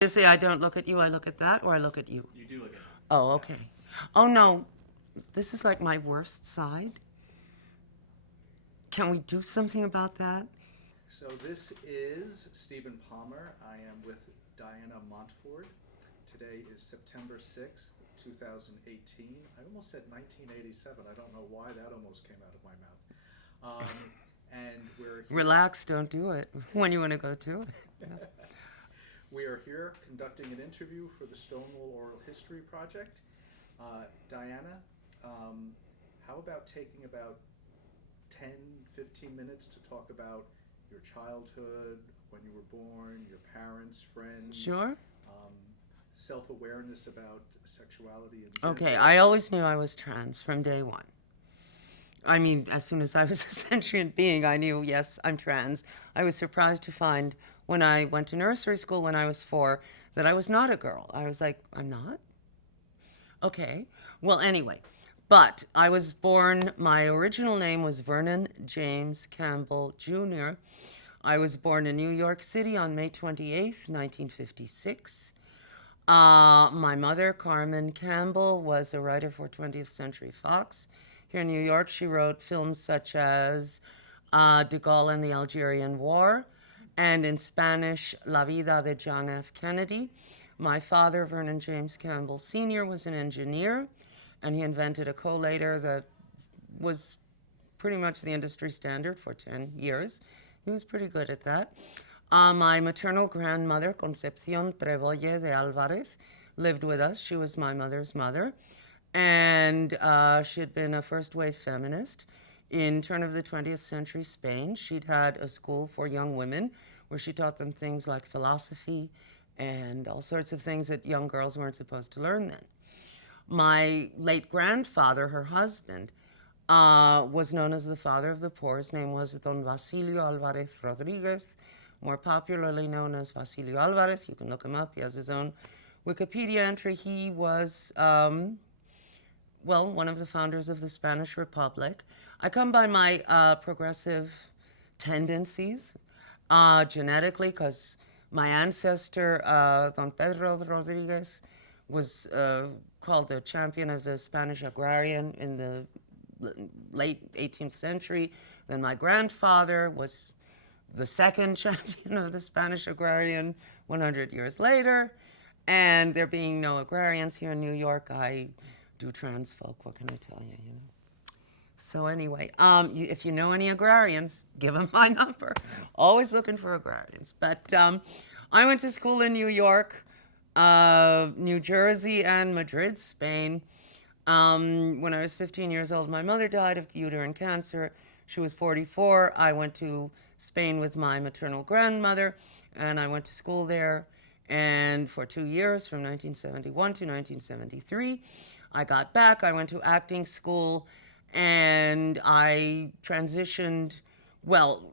You say I don't look at you, I look at that, or I look at you? You do look at me. Oh, okay. Oh, no. This is like my worst side. Can we do something about that? So this is Stephen Palmer. I am with Diana Montford. Today is September 6th, 2018. I almost said 1987. I don't know why that almost came out of my mouth. And we're here. Relax, don't do it. When you want to go to it. Yeah. We are here conducting an interview for the Stonewall Oral History Project. Diana, how about taking about 10, 15 minutes to talk about your childhood, when you were born, your parents, friends? Sure. Self-awareness about sexuality and gender. Okay, I always knew I was trans from day one. I mean, as soon as I was a sentient being, I knew, yes, I'm trans. I was surprised to find when I went to nursery school when I was 4 that I was not a girl. I was like, I'm not? Okay. Well, anyway, but I was born, my original name was Vernon James Campbell Jr. I was born in New York City on May 28th, 1956. My mother, Carmen Campbell, was a writer for 20th Century Fox. Here in New York, she wrote films such as De Gaulle and the Algerian War, and in Spanish, La Vida de John F. Kennedy. My father, Vernon James Campbell Sr., was an engineer, and he invented a collator that was pretty much the industry standard for 10 years. He was pretty good at that. My maternal grandmother, Concepcion Trebolle de Alvarez, lived with us. She was my mother's mother, and she had been a first-wave feminist. In turn of the 20th century Spain, she'd had a school for young women where she taught them things like philosophy and all sorts of things that young girls weren't supposed to learn then. My late grandfather, her husband, was known as the father of the poor. His name was Don Basilio Alvarez Rodriguez, more popularly known as Basilio Alvarez. You can look him up. He has his own Wikipedia entry. He was, one of the founders of the Spanish Republic. I come by my progressive tendencies genetically because my ancestor, Don Pedro Rodriguez, was called the champion of the Spanish agrarian in the late 18th century. Then my grandfather was the second champion of the Spanish agrarian 100 years later. And there being no agrarians here in New York, I do trans folk. What can I tell you, you know? So anyway, if you know any agrarians, give them my number. Always looking for agrarians. But I went to school in New York, New Jersey, and Madrid, Spain. When I was 15 years old, my mother died of uterine cancer. She was 44. I went to Spain with my maternal grandmother, and I went to school there. And for 2 years, from 1971 to 1973, I got back. I went to acting school, and I transitioned, well,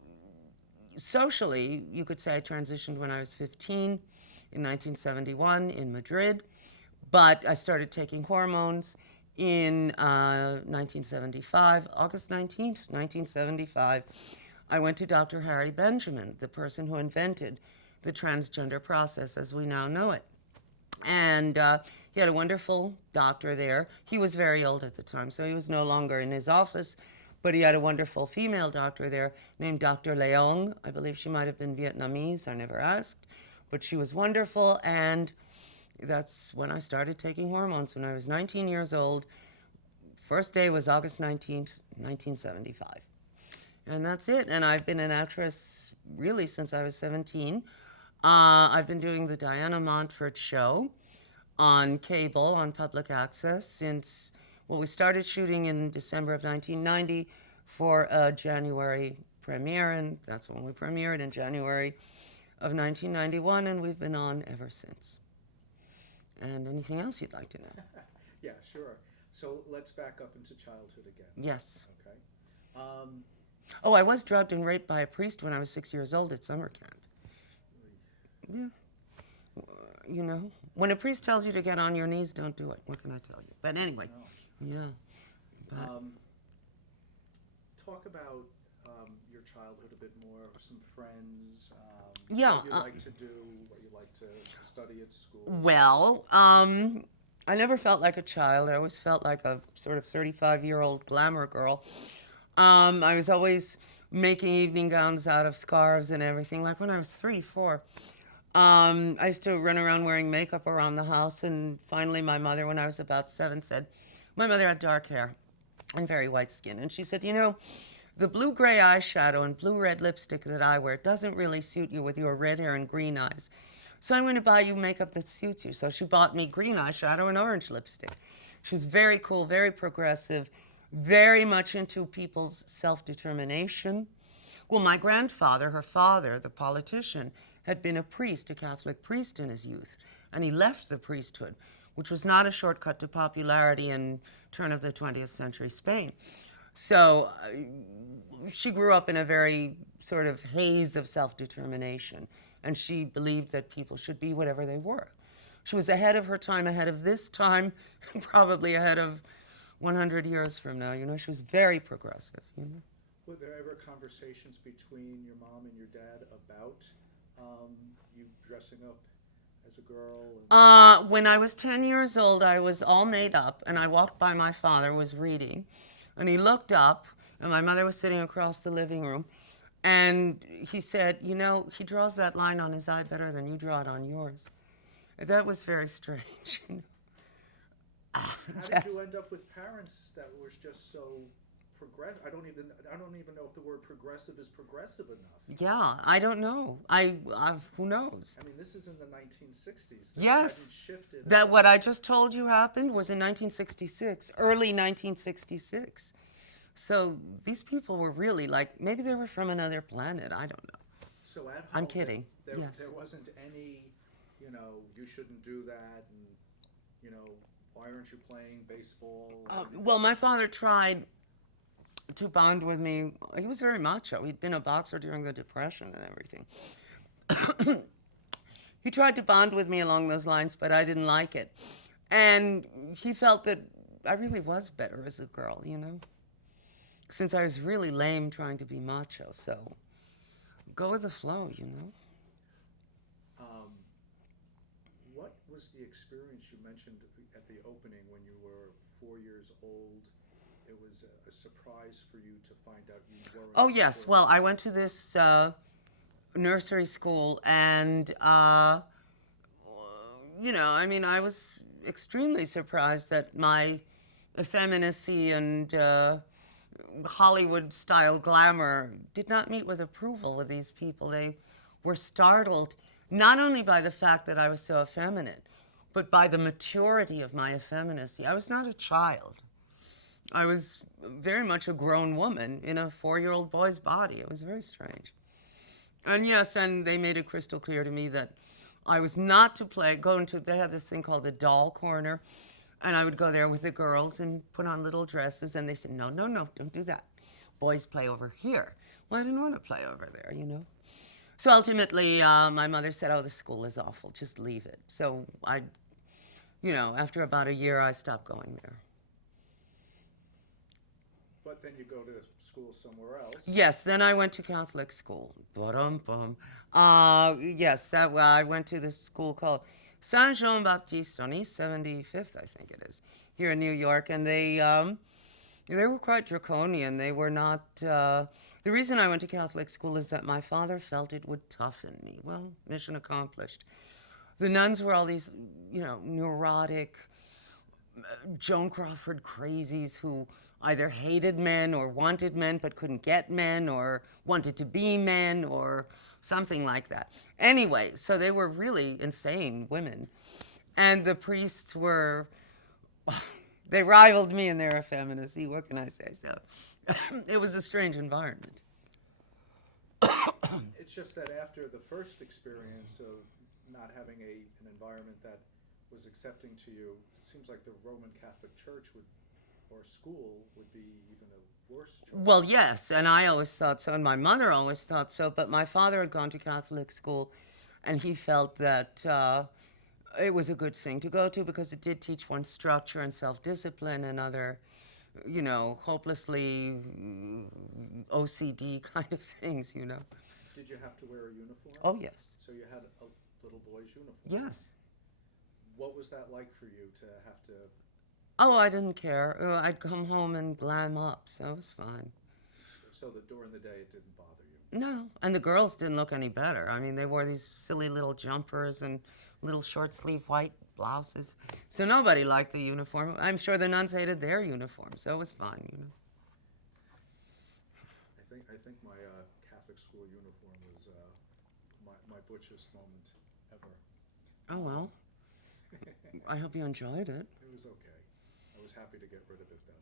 socially, you could say I transitioned when I was 15 in 1971 in Madrid, but I started taking hormones in 1975, August 19th, 1975. I went to Dr. Harry Benjamin, the person who invented the transgender process as we now know it. And he had a wonderful doctor there. He was very old at the time, so he was no longer in his office, but he had a wonderful female doctor there named Dr. Leong. I believe she might have been Vietnamese, I never asked, but she was wonderful, and that's when I started taking hormones when I was 19 years old. First day was August 19th, 1975. And that's it. And I've been an actress really since I was 17. I've been doing the Diana Montford show on cable, on public access, since, well, we started shooting in December of 1990 for a January premiere, and that's when we premiered in January of 1991, and we've been on ever since. And anything else you'd like to know? Yeah, sure. So let's back up into childhood again. Yes. Okay. Oh, I was drugged and raped by a priest when I was 6 years old at summer camp. Yeah. You know, when a priest tells you to get on your knees, don't do it. What can I tell you? But anyway, No. yeah. But, Talk about your childhood a bit more? Some friends, Yeah. what you like to do, what you like to study at school? Well, I never felt like a child. I always felt like a sort of 35-year-old glamour girl. I was always making evening gowns out of scarves and everything. Like when I was 3, 4, I used to run around wearing makeup around the house. And finally, my mother, when I was about 7, said, my mother had dark hair and very white skin. And she said, you know, the blue-gray eyeshadow and blue-red lipstick that I wear doesn't really suit you with your red hair and green eyes. So I'm going to buy you makeup that suits you. So she bought me green eyeshadow and orange lipstick. She was very cool, very progressive, very much into people's self-determination. Well, my grandfather, her father, the politician, had been a priest, a Catholic priest in his youth, and he left the priesthood, which was not a shortcut to popularity in turn of the 20th century Spain. So she grew up in a very sort of haze of self-determination, and she believed that people should be whatever they were. She was ahead of her time, ahead of this time, and probably ahead of 100 years from now. You know, she was very progressive. You know? Were there ever conversations between your mom and your dad about you dressing up as a girl? When I was 10 years old, I was all made up, and I walked by my father, was reading, and he looked up, and my mother was sitting across the living room, and he said, you know, he draws that line on his eye better than you draw it on yours. That was very strange. How Yes. did you end up with parents that were just so progressive? I don't even know if the word progressive is progressive enough. Yeah, I don't know. Who knows? I mean, this is in the 1960s. Things Yes. hadn't shifted. That what I just told you happened was in 1966, early 1966. So these people were really like, maybe they were from another planet. I don't know. So at home, I'm kidding. There, Yes. there wasn't any, you know, you shouldn't do that, and you know, why aren't you playing baseball? Well, my father tried to bond with me. He was very macho. He'd been a boxer during the Depression and everything. He tried to bond with me along those lines, but I didn't like it. And he felt that I really was better as a girl, you know? Since I was really lame trying to be macho. So go with the flow, you know? What was the experience you mentioned at the opening when you were 4 years old? It was a surprise for you to find out you weren't. Oh, yes. Well, I went to this nursery school, and, you know, I mean, I was extremely surprised that my effeminacy and Hollywood-style glamour did not meet with approval with these people. They were startled not only by the fact that I was so effeminate, but by the maturity of my effeminacy. I was not a child. I was very much a grown woman in a 4-year-old boy's body. It was very strange. And yes, and they made it crystal clear to me that I was not to they had this thing called the doll corner, and I would go there with the girls and put on little dresses, and they said, no, no, no, don't do that. Boys play over here. Well, I didn't want to play over there, you know. So ultimately, my mother said, oh, the school is awful, just leave it. So you know, after about a year, I stopped going there. But then you go to school somewhere else. Yes, then I went to Catholic school. Ba-dum-bum. Yes, I went to this school called Saint Jean Baptiste on East 75th, I think it is, here in New York, and they were quite draconian. They were not. The reason I went to Catholic school is that my father felt it would toughen me. Well, mission accomplished. The nuns were all these, you know, neurotic, Joan Crawford crazies who either hated men or wanted men but couldn't get men or wanted to be men or something like that. Anyway, so they were really insane women. And the priests were, they rivaled me in their effeminacy, what can I say? So it was a strange environment. It's just that after the first experience of not having an environment that was accepting to you, it seems like the Roman Catholic Church or school would be even a worse choice. Well, yes, and I always thought so, and my mother always thought so, but my father had gone to Catholic school, and he felt that it was a good thing to go to because it did teach one structure and self-discipline and other hopelessly OCD kind of things, Did you have to wear a uniform? Oh, yes. So you had a little boy's uniform? Yes. What was that like for you to have to? Oh, I didn't care. I'd come home and glam up, so it was fine. So that during the day it didn't bother you? No, and the girls didn't look any better. I mean, they wore these silly little jumpers and little short sleeve white blouses. So nobody liked the uniform. I'm sure the nuns hated their uniform, so it was fine. I think my Catholic school uniform was my butchest moment ever. Oh, well. I hope you enjoyed it. It was okay. I was happy to get rid of it though.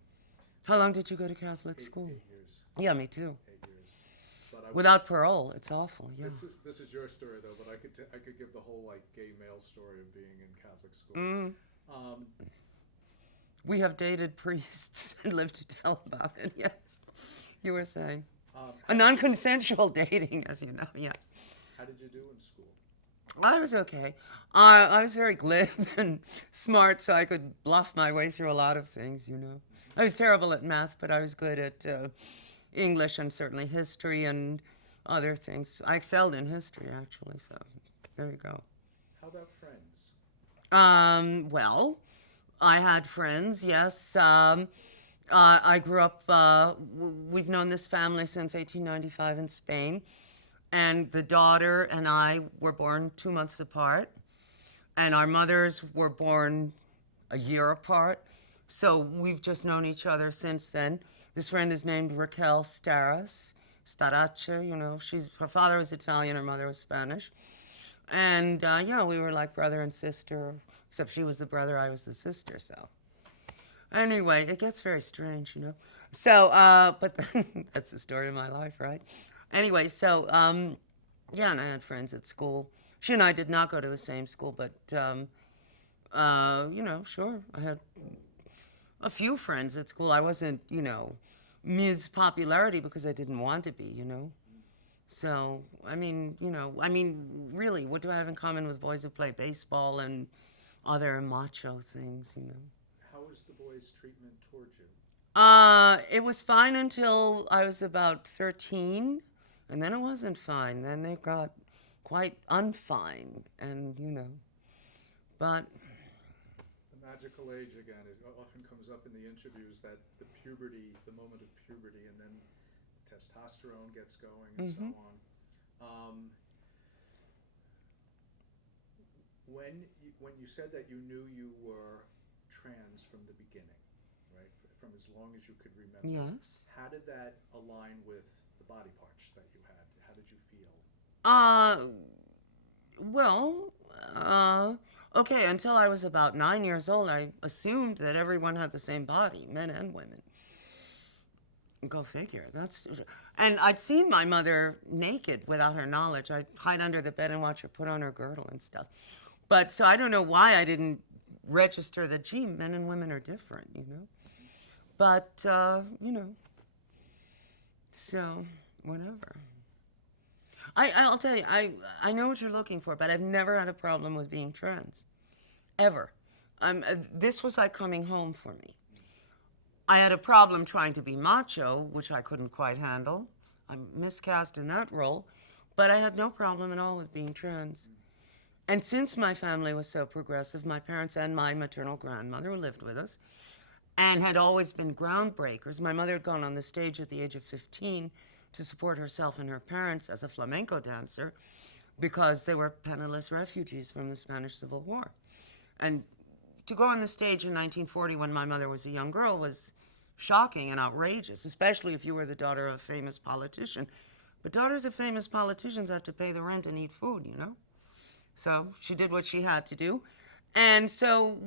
How long did you go to Catholic school? 8 years. Yeah, me too. 8 years. But Without parole, it's awful. Yeah. This is your story though, but I could give the whole like gay male story of being in Catholic school. We have dated priests and lived to tell about it. Yes, you were saying a non-consensual dating, as you know. Yes. How did you do in school? I was okay. I was very glib and smart, so I could bluff my way through a lot of things. I was terrible at math, but I was good at English and certainly history and other things. I excelled in history, actually, so there you go. How about friends? Well, I had friends, yes. I grew up, we've known this family since 1895 in Spain, and the daughter and I were born 2 months apart, and our mothers were born a year apart, so we've just known each other since then. This friend is named Raquel Starace, her father was Italian, her mother was Spanish. And, we were like brother and sister, except she was the brother, I was the sister, so. Anyway, it gets very strange, So, but then, that's the story of my life, right? Anyway, so, and I had friends at school. She and I did not go to the same school, but, sure, I had a few friends at school. I wasn't, Ms. Popularity because I didn't want to be, So, really, what do I have in common with boys who play baseball and other macho things, How was the boys' treatment towards you? It was fine until I was about 13, and then it wasn't fine. Then they got quite unfine, and, but... The magical age again, it often comes up in the interviews that the moment of puberty, and then testosterone gets going and so on. When you said that you knew you were trans from the beginning, right, from as long as you could remember, Yes. How did that align with the body parts that you had? How did you feel? Okay, until I was about 9 years old, I assumed that everyone had the same body, men and women. Go figure. And I'd seen my mother naked without her knowledge. I'd hide under the bed and watch her put on her girdle and stuff. But so I don't know why I didn't register that, gee, men and women are different, But, so whatever. I'll tell you, I know what you're looking for, but I've never had a problem with being trans. Ever. This was like coming home for me. I had a problem trying to be macho, which I couldn't quite handle. I'm miscast in that role, but I had no problem at all with being trans. And since my family was so progressive, my parents and my maternal grandmother, who lived with us, and had always been groundbreakers. My mother had gone on the stage at the age of 15 to support herself and her parents as a flamenco dancer because they were penniless refugees from the Spanish Civil War. And to go on the stage in 1940 when my mother was a young girl was shocking and outrageous, especially if you were the daughter of a famous politician. But daughters of famous politicians have to pay the rent and eat food, So she did what she had to do. And so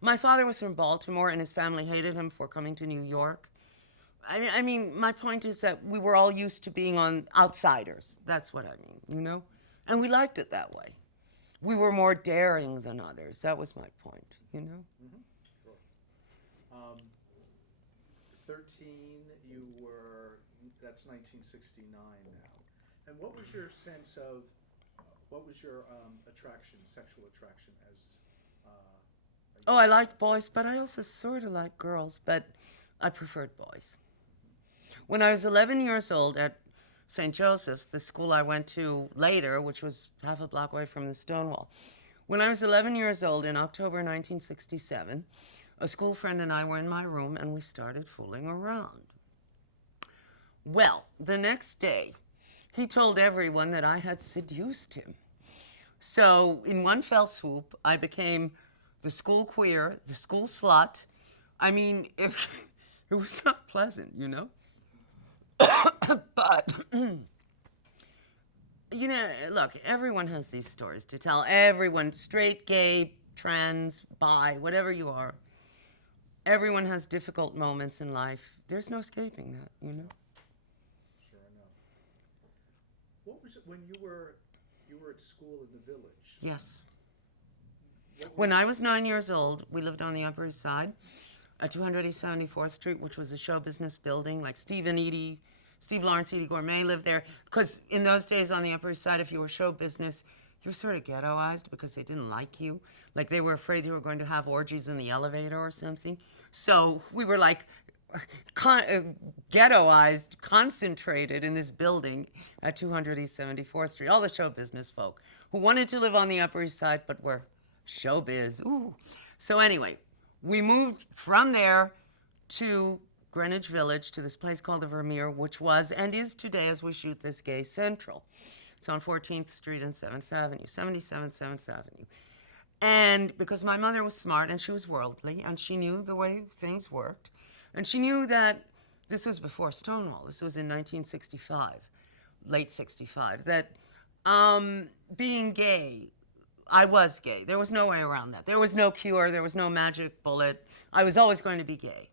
my father was from Baltimore and his family hated him for coming to New York. My point is that we were all used to being on outsiders. That's what I mean, And we liked it that way. We were more daring than others. That was my point, Sure. 13, that's 1969 now. And what was your sense of, what was your sexual attraction as Oh, I liked boys, but I also sort of liked girls, but I preferred boys. When I was 11 years old at St. Joseph's, the school I went to later, which was half a block away from the Stonewall, when I was 11 years old in October 1967, a school friend and I were in my room and we started fooling around. Well, the next day, he told everyone that I had seduced him. So, in one fell swoop, I became the school queer, the school slut. I mean, it was not pleasant, you know? But, you know, look, everyone has these stories to tell. Everyone, straight, gay, trans, bi, whatever you are, everyone has difficult moments in life. There's no escaping that, you know? Sure enough. What was it when you were at school in the village? Yes. What When I was 9 years old, we lived on the Upper East Side at 274th Street, which was a show business building. Like Steve Lawrence, Edie Gourmet lived there. Because in those days on the Upper East Side, if you were show business, you were sort of ghettoized because they didn't like you. Like they were afraid you were going to have orgies in the elevator or something. So we were like ghettoized, concentrated in this building at 200 East 74th Street. All the show business folk who wanted to live on the Upper East Side but were showbiz. Ooh. So anyway, we moved from there to Greenwich Village to this place called the Vermeer, which was and is today, as we shoot this, Gay Central. It's on 14th Street and 7th Avenue, 77 7th Avenue. And because my mother was smart and she was worldly and she knew the way things worked, and she knew that this was before Stonewall, this was in 1965, late 65, that being gay, I was gay. There was no way around that. There was no cure, there was no magic bullet. I was always going to be gay.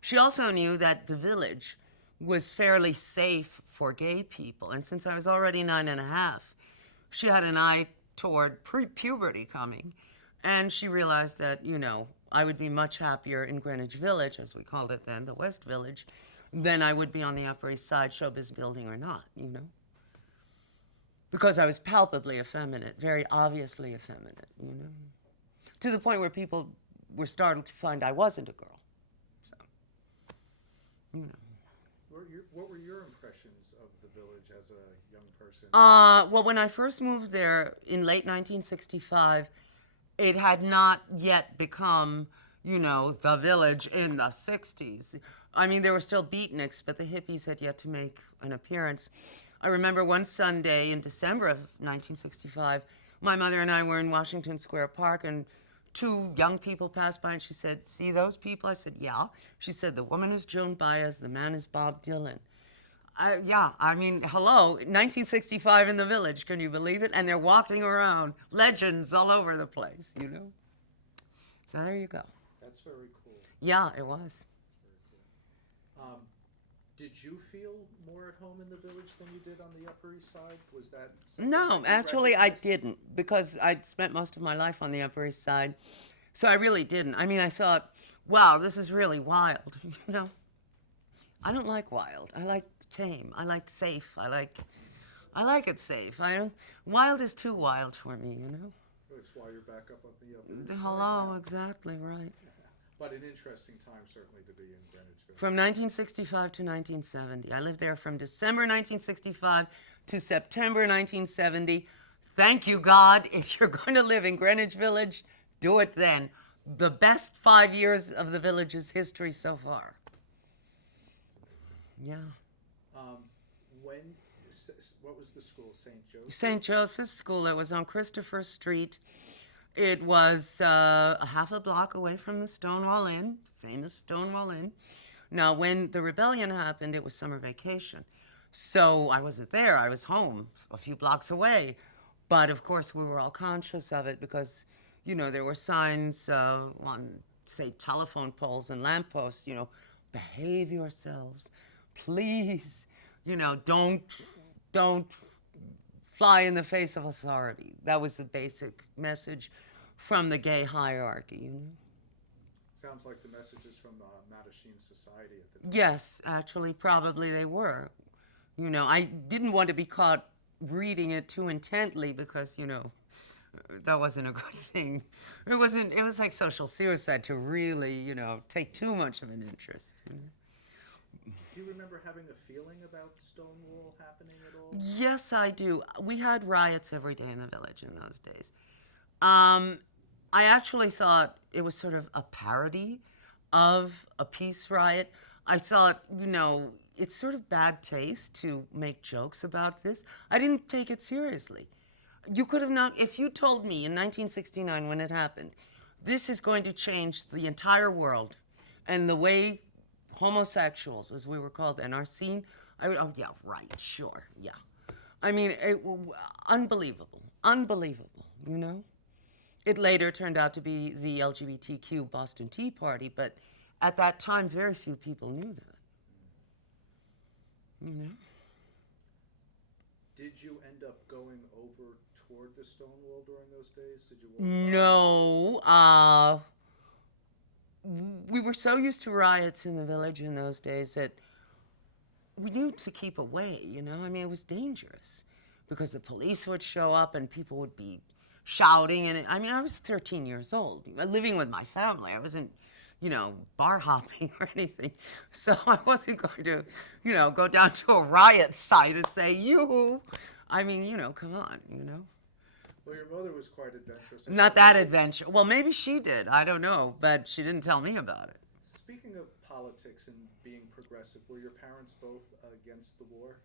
She also knew that the village was fairly safe for gay people, and since I was already 9.5, she had an eye toward puberty coming, and she realized that, you know, I would be much happier in Greenwich Village, as we called it then, the West Village, than I would be on the Upper East Side showbiz building or not, you know? Because I was palpably effeminate, very obviously effeminate, you know? To the point where people were startled to find I wasn't a girl. So, you know. What were your impressions of the village as a young person? Well, when I first moved there in late 1965, it had not yet become, you know, the village in the 60s. I mean, there were still beatniks, but the hippies had yet to make an appearance. I remember one Sunday in December of 1965, my mother and I were in Washington Square Park, and two young people passed by, and she said, "See those people?" I said, "Yeah." She said, "The woman is Joan Baez, the man is Bob Dylan." Yeah, I mean, hello, 1965 in the village, can you believe it? And they're walking around, legends all over the place, you know? So there you go. That's very cool. Yeah, it was. That's very cool. Did you feel more at home in the village than you did on the Upper East Side? Was that something No, that you actually, I recognized? didn't, because I'd spent most of my life on the Upper East Side. So I really didn't. I mean, I thought, wow, this is really wild, you know? I don't like wild. I like tame. I like safe. I like it safe. Wild is too wild for me, you know? That's why you're back up on the Upper East Side Hello, now. exactly right. But an interesting time, certainly, to be in Greenwich Village. From 1965 to 1970. I lived there from December 1965 to September 1970. Thank you, God. If you're going to live in Greenwich Village, do it then. The best 5 years of the village's history so far. Yeah. What was the school? St. Joseph? St. Joseph's School. It was on Christopher Street. It was a half a block away from the Stonewall Inn, famous Stonewall Inn. Now, when the rebellion happened, it was summer vacation. So I wasn't there. I was home a few blocks away. But of course, we were all conscious of it because, you know, there were signs on, say, telephone poles and lampposts, you know, behave yourselves, please, you know, don't fly in the face of authority. That was the basic message from the gay hierarchy, you know? Sounds like the messages from Mattachine Society at the time. Yes, actually, probably they were. You know, I didn't want to be caught reading it too intently because, you know, that wasn't a good thing. It wasn't. It was like social suicide to really, take too much of an interest. Do you remember having a feeling about Stonewall happening at all? Yes, I do. We had riots every day in the village in those days. Um, I actually thought it was sort of a parody of a peace riot. I thought, it's sort of bad taste to make jokes about this. I didn't take it seriously. You could have not, if you told me in 1969 when it happened, this is going to change the entire world and the way homosexuals, as we were called then, are seen, I would, oh, yeah, right, sure, yeah. I mean, unbelievable, unbelievable, It later turned out to be the LGBTQ Boston Tea Party, but at that time, very few people knew that. Did you end up going over toward the Stonewall during those days? Did you walk by? No, we were so used to riots in the village in those days that we knew to keep away, I mean, it was dangerous because the police would show up and people would be shouting. And I was 13 years old, living with my family. I wasn't, bar hopping or anything. So I wasn't going to, go down to a riot site and say, come on. Well, your mother was quite adventurous. Not that adventure. Well, maybe she did. I don't know, but she didn't tell me about it. Speaking of politics and being progressive, were your parents both against the war?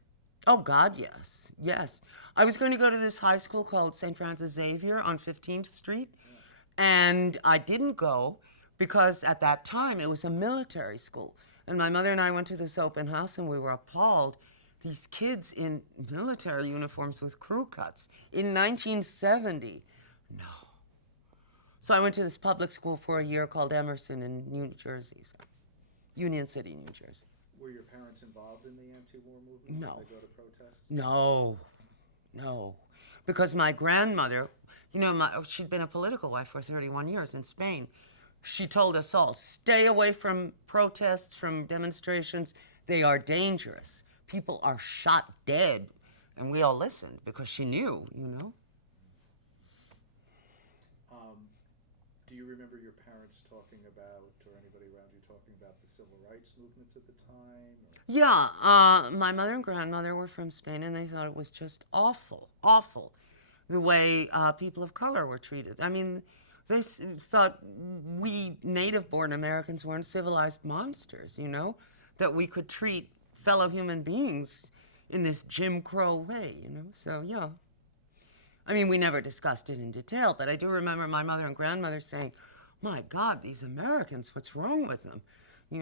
Oh, God, yes. Yes. I was going to go to this high school called St. Francis Xavier on 15th Street, and I didn't go because at that time it was a military school. And my mother and I went to this open house, and we were appalled. These kids in military uniforms with crew cuts in 1970. No. So I went to this public school for a year called Emerson in New Jersey, Union City, New Jersey. Were your parents involved in the anti-war movement? No. Did they go to protests? No. Because my grandmother, she'd been a political wife for 31 years in Spain. She told us all, stay away from protests, from demonstrations. They are dangerous. People are shot dead. And we all listened because she knew, Do you remember your parents talking about, or anybody around you talking about the civil rights movement at the time? Or? Yeah, my mother and grandmother were from Spain, and they thought it was just awful, awful, the way people of color were treated. I mean, they thought we native-born Americans weren't civilized monsters, that we could treat fellow human beings in this Jim Crow way, So, yeah. I mean, we never discussed it in detail, but I do remember my mother and grandmother saying, my God, these Americans, what's wrong with them? So.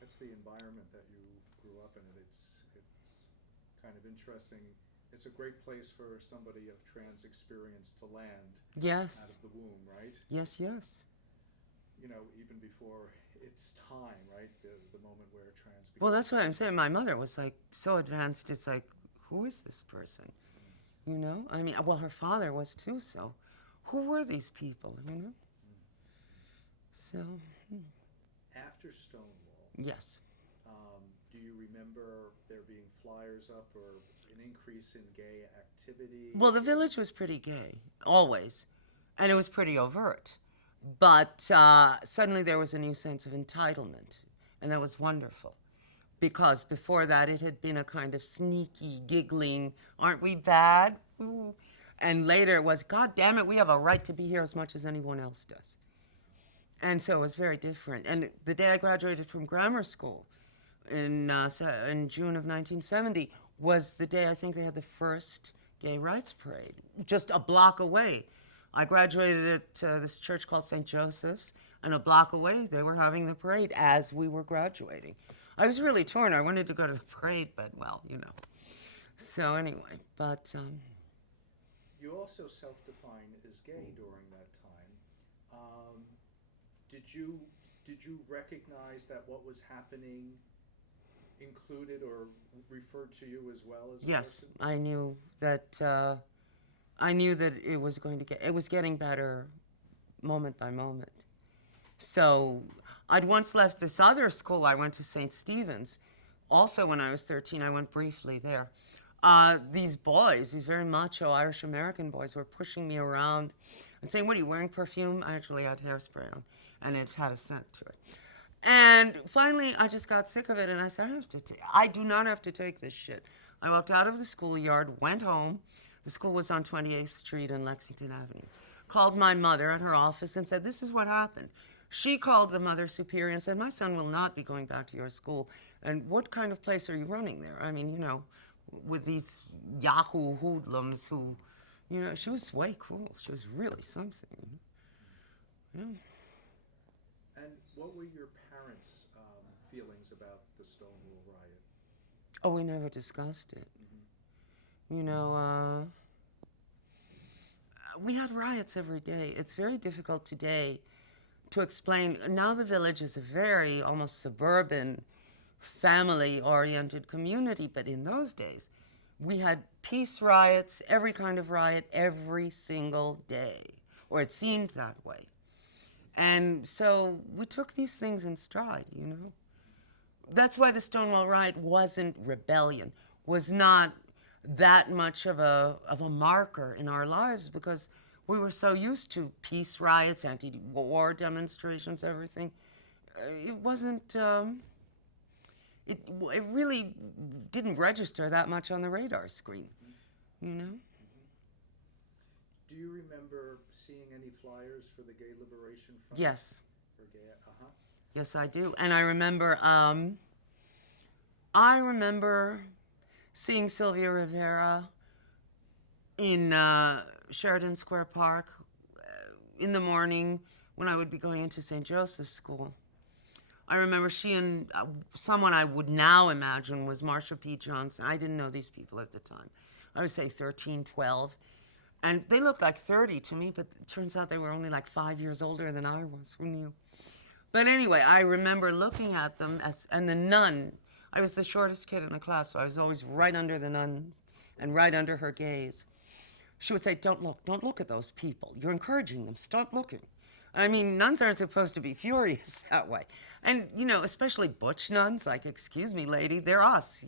That's the environment that you grew up in. It's kind of interesting. It's a great place for somebody of trans experience to land. Yes. Out of the womb, right? Yes. Even before its time, right? The moment where trans. Well, that's what I'm saying. My mother was like so advanced. It's like, who is this person? I mean, well, her father was too. So, who were these people? So. After Stonewall. Yes. Do you remember there being flyers up or an increase in gay activity? Well, the village was pretty gay, always, and it was pretty overt. But suddenly there was a new sense of entitlement, and that was wonderful. Because before that, it had been a kind of sneaky, giggling, aren't we bad? Ooh. And later it was, God damn it, we have a right to be here as much as anyone else does. And so it was very different. And the day I graduated from grammar school in June of 1970 was the day I think they had the first gay rights parade, just a block away. I graduated at this church called St. Joseph's, and a block away they were having the parade as we were graduating. I was really torn. I wanted to go to the parade, but, well, So anyway, but... You also self-defined as gay during that time. Did you recognize that what was happening included or referred to you as well as a Yes, person? I knew that it was getting better moment by moment. So I'd once left this other school. I went to St. Stephen's. Also, when I was 13, I went briefly there. these boys, these very macho Irish American boys, were pushing me around and saying, "What are you wearing? Perfume?" I actually had hairspray on, and it had a scent to it. And finally, I just got sick of it, and I said, I do not have to take this shit. I walked out of the schoolyard, went home. The school was on 28th Street and Lexington Avenue. Called my mother at her office and said, "This is what happened." She called the mother superior and said, "My son will not be going back to your school. And what kind of place are you running there?" I mean, with these Yahoo hoodlums who, she was way cool. She was really something. Yeah. And what were your parents' feelings about the Stonewall riot? Oh, we never discussed it. We had riots every day. It's very difficult today to explain. Now the Village is a very almost suburban, family-oriented community, but in those days, we had peace riots, every kind of riot, every single day, or it seemed that way. And so we took these things in stride, That's why the Stonewall riot wasn't rebellion, was not that much of a marker in our lives, because we were so used to peace riots, anti-war demonstrations, everything. It wasn't, it really didn't register that much on the radar screen, Do you remember seeing any flyers for the Gay Liberation Front? Yes. Or gay, Yes, I do. And I remember seeing Sylvia Rivera in Sheridan Square Park in the morning when I would be going into St. Joseph's School. I remember she and someone I would now imagine was Marsha P. Johnson. I didn't know these people at the time. I would say 13, 12. And they looked like 30 to me, but it turns out they were only like 5 years older than I was. Who knew? But anyway, I remember looking at them, and the nun, I was the shortest kid in the class, so I was always right under the nun and right under her gaze. She would say, don't look at those people. You're encouraging them, stop looking. I mean, nuns aren't supposed to be furious that way. And, especially butch nuns, like, excuse me, lady, they're us,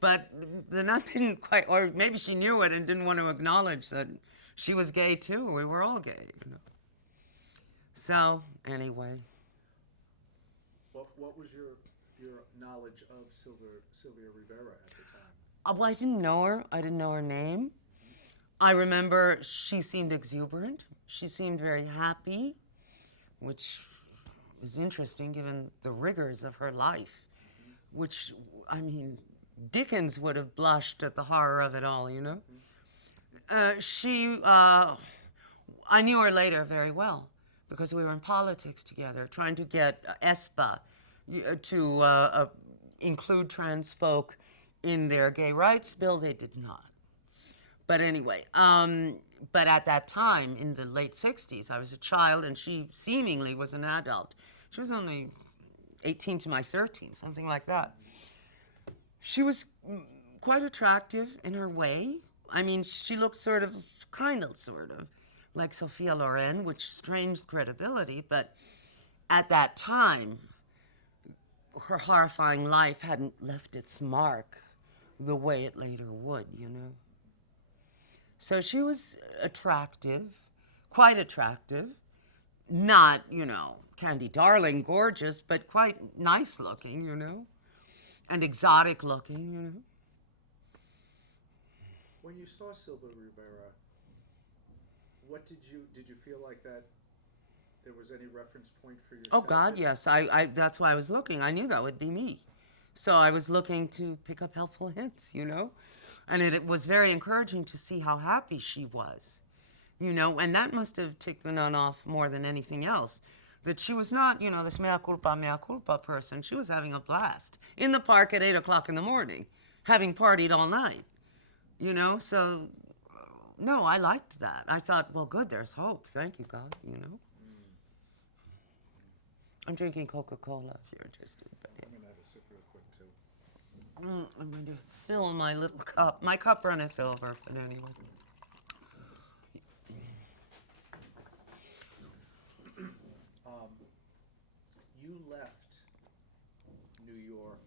But the nun didn't quite, or maybe she knew it and didn't want to acknowledge that she was gay too. We were all gay, So, anyway. What was your knowledge of Sylvia Rivera at the time? Well, I didn't know her. I didn't know her name. I remember she seemed exuberant. She seemed very happy, which was interesting given the rigors of her life, which, I mean, Dickens would have blushed at the horror of it all, I knew her later very well because we were in politics together, trying to get ESPA to include trans folk in their gay rights bill. They did not. But anyway, but at that time, in the late 60s, I was a child and she seemingly was an adult. She was only 18 to my 13, something like that. She was quite attractive in her way. I mean, she looked sort of like Sophia Loren, which strains credibility, but at that time, her horrifying life hadn't left its mark the way it later would, So she was attractive, quite attractive, not, Candy Darling gorgeous, but quite nice looking, and exotic looking, When you saw Sylvia Rivera, what did you feel like that there was any reference point for yourself? Oh God, yes. I that's why I was looking. I knew that would be me. So I was looking to pick up helpful hints, And it was very encouraging to see how happy she was, and that must have ticked the nun off more than anything else. That she was not, this mea culpa person. She was having a blast in the park at 8 o'clock in the morning, having partied all night, So, no, I liked that. I thought, well, good, there's hope. Thank you, God, I'm drinking Coca-Cola if you're interested. But I'm going to have a sip real quick, too. I'm going to fill my little cup. My cup runneth over, but anyway. You left New York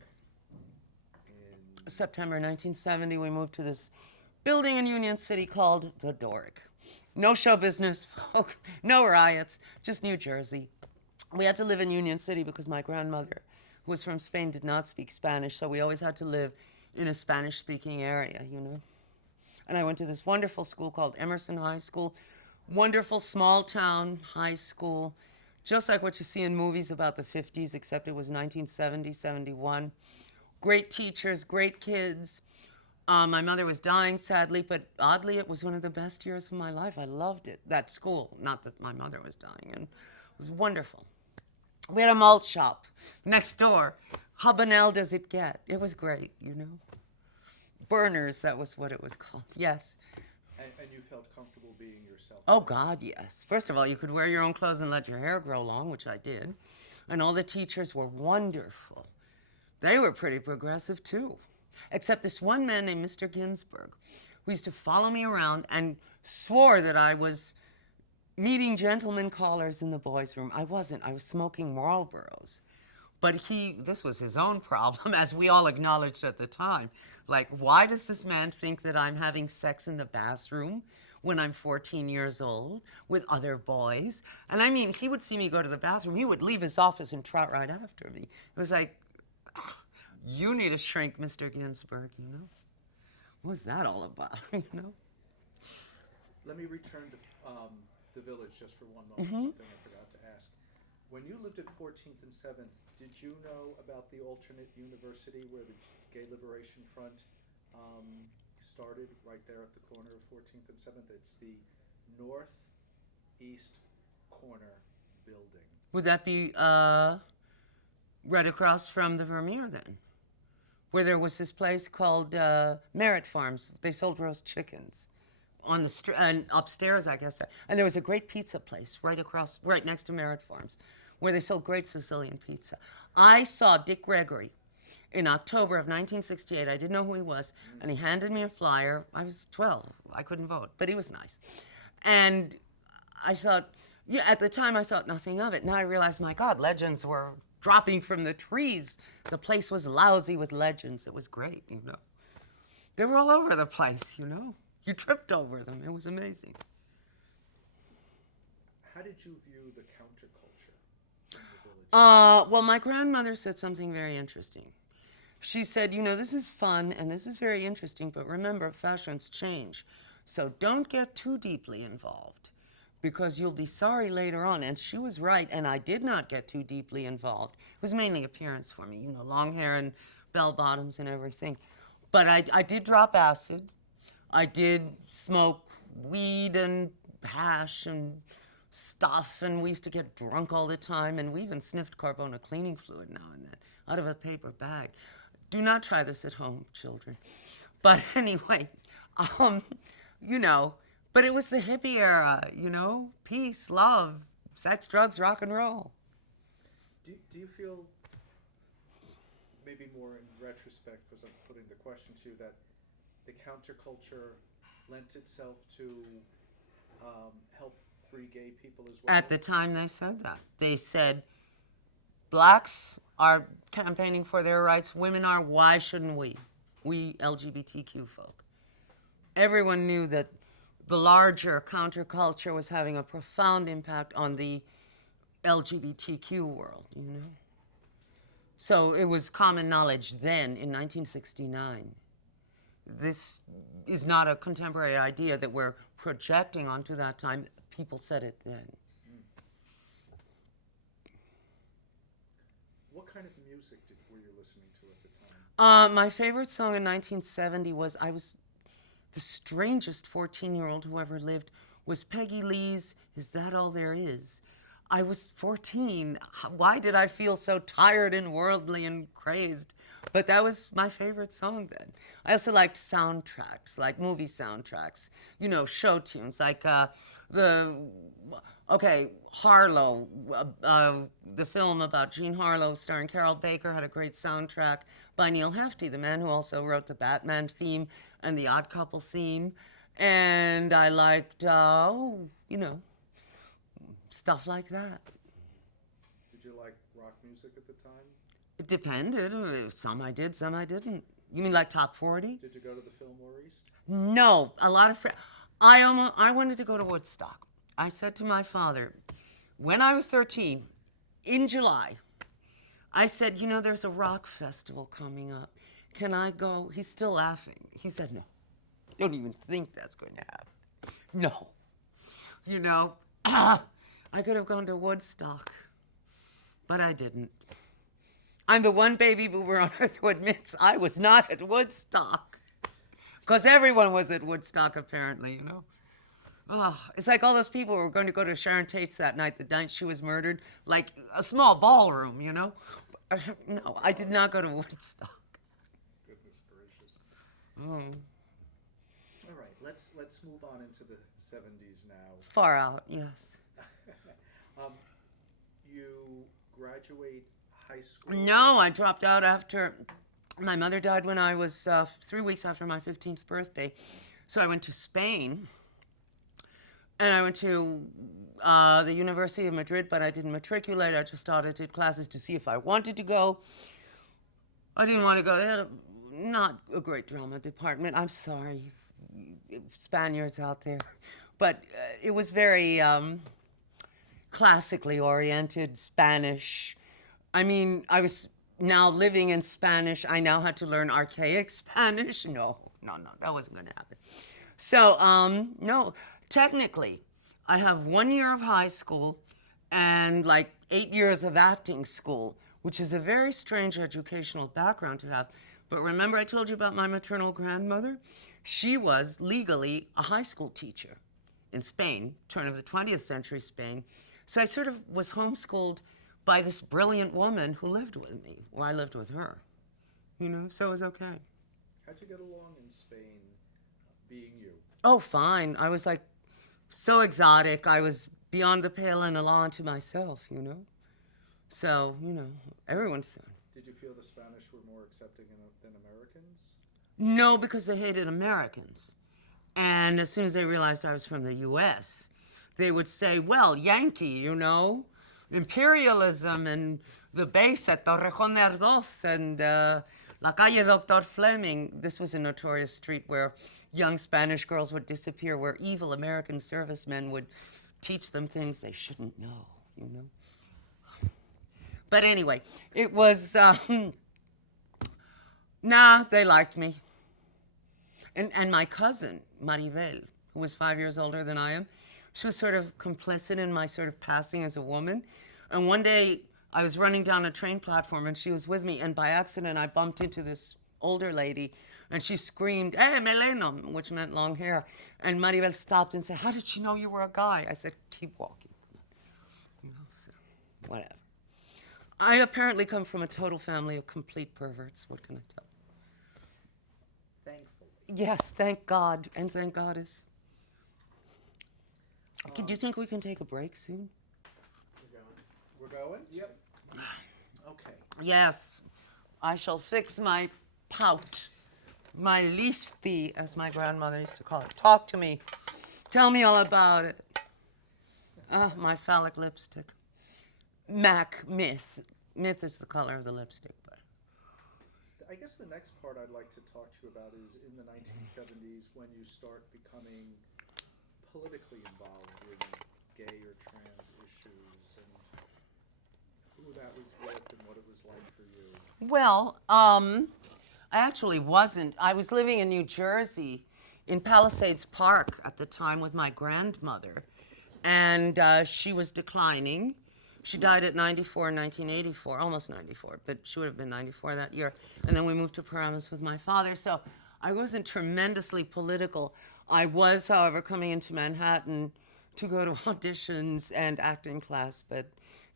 in September 1970, we moved to this building in Union City called the Doric. No show business, folk, no riots, just New Jersey. We had to live in Union City because my grandmother, who was from Spain, did not speak Spanish, so we always had to live in a Spanish-speaking area, you know. And I went to this wonderful school called Emerson High School, wonderful small town high school, just like what you see in movies about the 50s, except it was 1970, 71. Great teachers, great kids. My mother was dying, sadly, but oddly, it was one of the best years of my life. I loved it, that school. Not that my mother was dying, and it was wonderful. We had a malt shop next door. How banal does it get? It was great, you know. Burners, that was what it was called, yes. And you felt comfortable being yourself? Oh, God, yes. First of all, you could wear your own clothes and let your hair grow long, which I did. And all the teachers were wonderful. They were pretty progressive, too. Except this one man named Mr. Ginsburg, who used to follow me around and swore that I was meeting gentlemen callers in the boys' room. I wasn't. I was smoking Marlboros. But this was his own problem, as we all acknowledged at the time. Like, why does this man think that I'm having sex in the bathroom when I'm 14 years old with other boys? And I mean, he would see me go to the bathroom. He would leave his office and trot right after me. It was like, you need a shrink, Mr. Ginsburg, you know? What was that all about, you know? Let me return to the village just for one moment, something I forgot to ask. When you lived at 14th and 7th, did you know about the alternate university where the Gay Liberation Front started right there at the corner of 14th and 7th? It's the northeast corner building. Would that be right across from the Vermeer then? Where there was this place called Merritt Farms. They sold roast chickens on the and upstairs, I guess. And there was a great pizza place right next to Merritt Farms, where they sold great Sicilian pizza. I saw Dick Gregory in October of 1968. I didn't know who he was, and he handed me a flyer. I was 12. I couldn't vote, but he was nice. And I thought, yeah, at the time I thought nothing of it. Now I realized, my God, legends were dropping from the trees. The place was lousy with legends. It was great, you know. They were all over the place, you know. You tripped over them. It was amazing. How did you view the counterculture in the village? Well, my grandmother said something very interesting. She said, you know, this is fun and this is very interesting, but remember, fashions change. So don't get too deeply involved because you'll be sorry later on. And she was right, and I did not get too deeply involved. It was mainly appearance for me, you know, long hair and bell bottoms and everything. But I did drop acid. I did smoke weed and hash and stuff, and we used to get drunk all the time, and we even sniffed Carbona cleaning fluid now and then out of a paper bag. Do not try this at home, children. But anyway, you know, but it was the hippie era, you know, peace, love, sex, drugs, rock and roll. Do you feel, maybe more in retrospect, because I'm putting the question to you, that the counterculture lent itself to help free gay people as well? At the time they said that. They said, blacks are campaigning for their rights, women are, why shouldn't we? We LGBTQ folk. Everyone knew that the larger counterculture was having a profound impact on the LGBTQ world, you know? So it was common knowledge then in 1969. This is not a contemporary idea that we're projecting onto that time. People said it then. What kind of music were you listening to at the time? My favorite song in 1970 was, I was the strangest 14-year-old who ever lived, was Peggy Lee's Is That All There Is? I was 14. Why did I feel so tired and worldly and crazed? But that was my favorite song then. I also liked soundtracks, like movie soundtracks, you know, show tunes, like Harlow, the film about Jean Harlow starring Carol Baker had a great soundtrack by Neil Hefti, the man who also wrote the Batman theme and the Odd Couple theme. And I liked, you know, stuff like that. Did you like rock music at the time? It depended. Some I did, some I didn't. You mean like top 40? Did you go to the Fillmore East? No, a lot of friends. I wanted to go to Woodstock. I said to my father, when I was 13, in July, I said, you know, there's a rock festival coming up. Can I go? He's still laughing. He said, no. Don't even think that's going to happen. No. You know, I could have gone to Woodstock, but I didn't. I'm the one baby boomer on earth who admits I was not at Woodstock. Because everyone was at Woodstock, apparently, you know. Oh, it's like all those people who were going to go to Sharon Tate's that night, the night she was murdered, like a small ballroom, you know. No, I did not go to Woodstock. Goodness gracious. Mm. All right, let's move on into the 70s now. Far out, yes. You graduate high school? No, I dropped out after my mother died when I was 3 weeks after my 15th birthday. So I went to Spain, and I went to the University of Madrid, but I didn't matriculate. I just audited classes to see if I wanted to go. I didn't want to go. They had not a great drama department. I'm sorry, Spaniards out there. But it was very classically oriented, Spanish. I mean, I was now living in Spanish. I now had to learn archaic Spanish. No, that wasn't going to happen. So, no, technically, I have 1 year of high school and like 8 years of acting school, which is a very strange educational background to have. But remember I told you about my maternal grandmother? She was legally a high school teacher in Spain, turn of the 20th century Spain. So I sort of was homeschooled by this brilliant woman who lived with me, or I lived with her, you know, so it was okay. How'd you get along in Spain, being you? Oh, fine. I was like so exotic. I was beyond the pale and a law unto myself, you know. So, you know, everyone's there. Did you feel the Spanish were more accepting than Americans? No, because they hated Americans. And as soon as they realized I was from the U.S., they would say, well, Yankee, you know, imperialism and the base at Torrejón de Ardoz and La Calle Doctor Fleming. This was a notorious street where young Spanish girls would disappear, where evil American servicemen would teach them things they shouldn't know, you know. But anyway, it was, they liked me. And my cousin, Maribel, who was 5 years older than I am, she was sort of complicit in my sort of passing as a woman. And one day I was running down a train platform and she was with me, and by accident I bumped into this older lady and she screamed, "Hey, meleno," which meant long hair. And Maribel stopped and said, "How did she know you were a guy?" I said, "Keep walking." You know, so whatever. I apparently come from a total family of complete perverts. What can I tell you? Thankfully. Yes, thank God, and thank Goddess. Do you think we can take a break soon? We're going? Yep. Okay. Yes, I shall fix my pout, my listi, as my grandmother used to call it. Talk to me. Tell me all about it. My phallic lipstick. MAC, myth. Myth is the color of the lipstick. But I guess the next part I'd like to talk to you about is in the 1970s when you start becoming politically involved in gay or trans issues, and who that was with and what it was like for you. Well, I actually wasn't. I was living in New Jersey in Palisades Park at the time with my grandmother, and she was declining. She died at 94 in 1984, almost 94, but she would have been 94 that year. And then we moved to Paramus with my father. So I wasn't tremendously political. I was, however, coming into Manhattan to go to auditions and acting class, but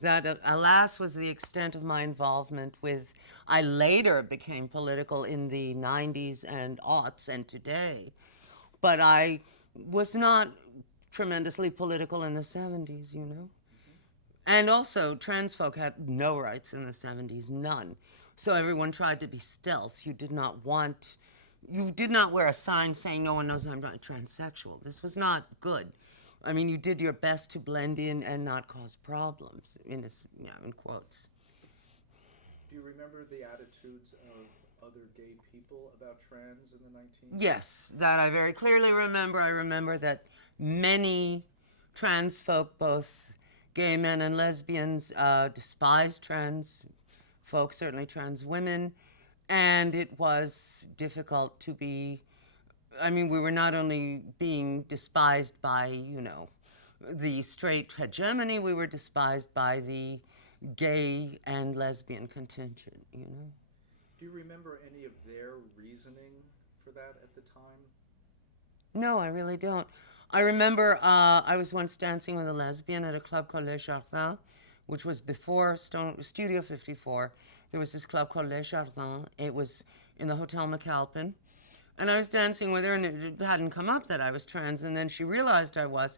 that, alas, was the extent of my involvement with. I later became political in the 90s and aughts and today, but I was not tremendously political in the 70s, you know. And also, trans folk had no rights in the 70s, none. So everyone tried to be stealth. You did not wear a sign saying no one knows I'm not transsexual. This was not good. I mean, you did your best to blend in and not cause problems, in quotes. Do you remember the attitudes of other gay people about trans in the 19... Yes, that I very clearly remember. I remember that many trans folk, both gay men and lesbians, despised trans folk, certainly trans women, and it was difficult to be. I mean, we were not only being despised by, the straight hegemony, we were despised by the gay and lesbian contingent. Do you remember any of their reasoning for that at the time? No, I really don't. I remember I was once dancing with a lesbian at a club called Les Jardins, which was before Studio 54. There was this club called Les Jardins. It was in the Hotel McAlpin. And I was dancing with her, and it hadn't come up that I was trans. And then she realized I was.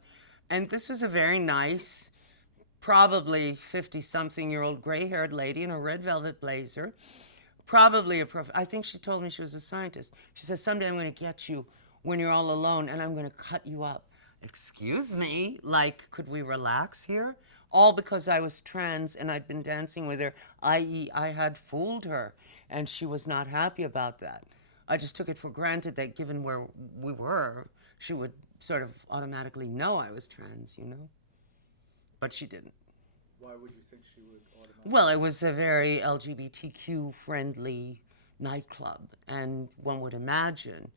And this was a very nice, probably 50-something-year-old gray-haired lady in a red velvet blazer. Probably I think she told me she was a scientist. She said, someday I'm going to get you when you're all alone, and I'm going to cut you up. Excuse me? Like, could we relax here? All because I was trans and I'd been dancing with her, i.e. I had fooled her, and she was not happy about that. I just took it for granted that given where we were, she would sort of automatically know I was trans, But she didn't. Why would you think she would automatically? Well, it was a very LGBTQ friendly nightclub, and one would imagine.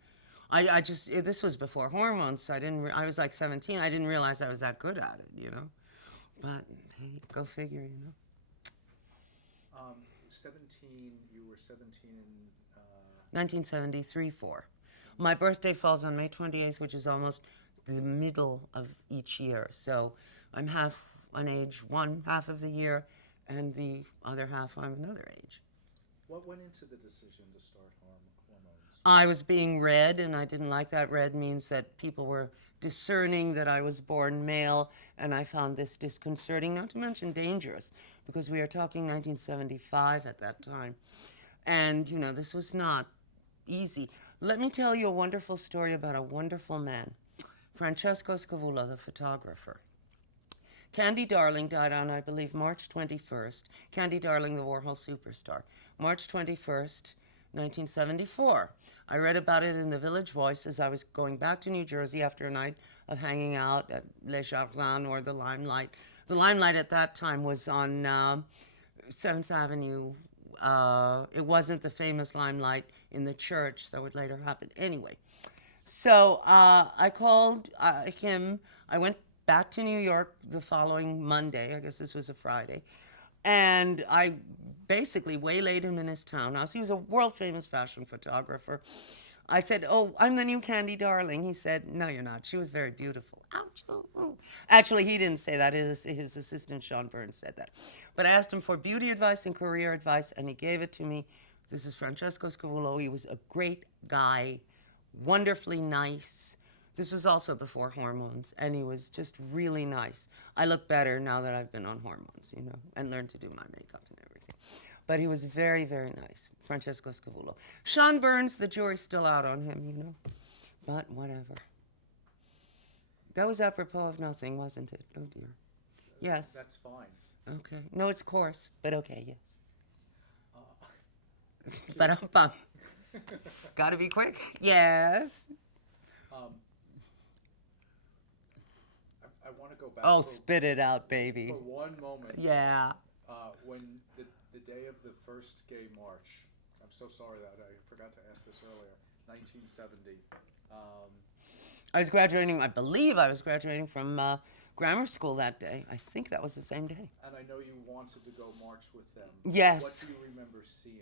This was before hormones, so I was like 17. I didn't realize I was that good at it, But hey, go figure, 17, you were 17 in... 1973-4. My birthday falls on May 28th, which is almost the middle of each year. So I'm half an age, one half of the year, and the other half I'm another age. What went into the decision to start hormones? I was being read, and I didn't like that. Read means that people were discerning that I was born male, and I found this disconcerting, not to mention dangerous, because we are talking 1975 at that time. And, this was not easy. Let me tell you a wonderful story about a wonderful man, Francesco Scavullo, the photographer. Candy Darling died on, I believe, March 21st. Candy Darling, the Warhol superstar. March 21st, 1974. I read about it in the Village Voice as I was going back to New Jersey after a night of hanging out at Les Jardins or the Limelight. The Limelight at that time was on 7th Avenue. It wasn't the famous Limelight in the church that would later happen. Anyway, so I called him. I went back to New York the following Monday. I guess this was a Friday. And I basically waylaid him in his townhouse. He was a world-famous fashion photographer. I said, oh, I'm the new Candy Darling. He said, no, you're not. She was very beautiful. Ouch. Oh. Actually, he didn't say that. His assistant, Sean Burns, said that. But I asked him for beauty advice and career advice, and he gave it to me. This is Francesco Scavullo. He was a great guy, wonderfully nice. This was also before hormones, and he was just really nice. I look better now that I've been on hormones, and learned to do my makeup and everything. But he was very, very nice, Francesco Scavullo. Sean Burns, the jury's still out on him, But whatever. That was apropos of nothing, wasn't it? Oh, dear. Yes. That's fine. Okay. No, it's coarse, but okay, yes. Ba-dum-bum. Gotta be quick. Yes. I want to go back. Oh, spit it out, baby. For one moment. Yeah. When the day of the first gay march, I'm so sorry that I forgot to ask this earlier, 1970. I was graduating, I believe I was graduating from grammar school that day. I think that was the same day. And I know you wanted to go march with them. Yes. What do you remember seeing?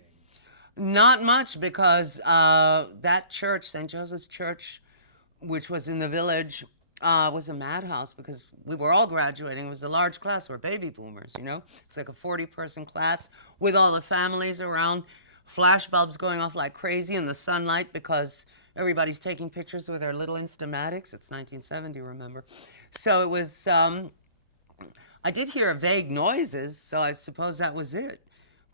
Not much, because that church, St. Joseph's Church, which was in the Village, was a madhouse because we were all graduating. It was a large class. We're baby boomers, It's like a 40-person class with all the families around, flash bulbs going off like crazy in the sunlight because everybody's taking pictures with their little Instamatics. It's 1970, remember? So it was, I did hear vague noises, so I suppose that was it.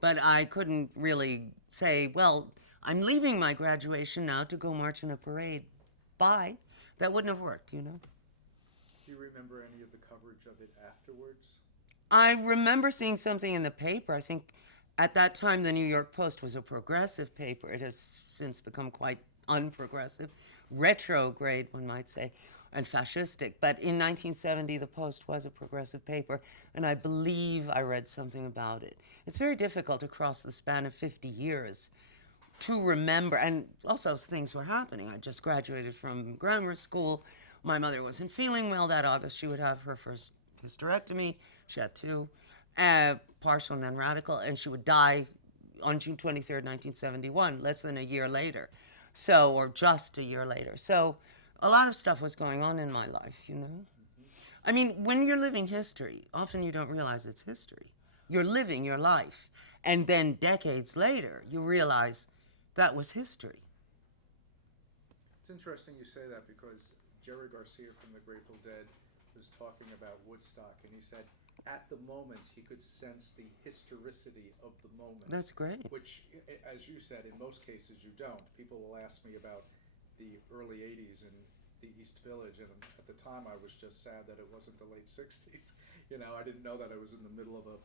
But I couldn't really say, well, I'm leaving my graduation now to go march in a parade. Bye. That wouldn't have worked, Do you remember any of the coverage of it afterwards? I remember seeing something in the paper, I think At that time, the New York Post was a progressive paper. It has since become quite unprogressive, retrograde, one might say, and fascistic. But in 1970, the Post was a progressive paper, and I believe I read something about it. It's very difficult across the span of 50 years to remember, and also things were happening. I just graduated from grammar school. My mother wasn't feeling well that August. She would have her first hysterectomy. She had two, partial and then radical, and she would die on June 23rd, 1971, less than a year later. So, or just a year later. So, a lot of stuff was going on in my life, you know? I mean, when you're living history, often you don't realize it's history. You're living your life. And then decades later, you realize that was history. It's interesting you say that because Jerry Garcia from the Grateful Dead was talking about Woodstock, and he said at the moment he could sense the historicity of the moment. That's great. Which, as you said, in most cases you don't. People will ask me about the early 80s in the East Village, and at the time I was just sad that it wasn't the late 60s. You know, I didn't know that I was in the middle of a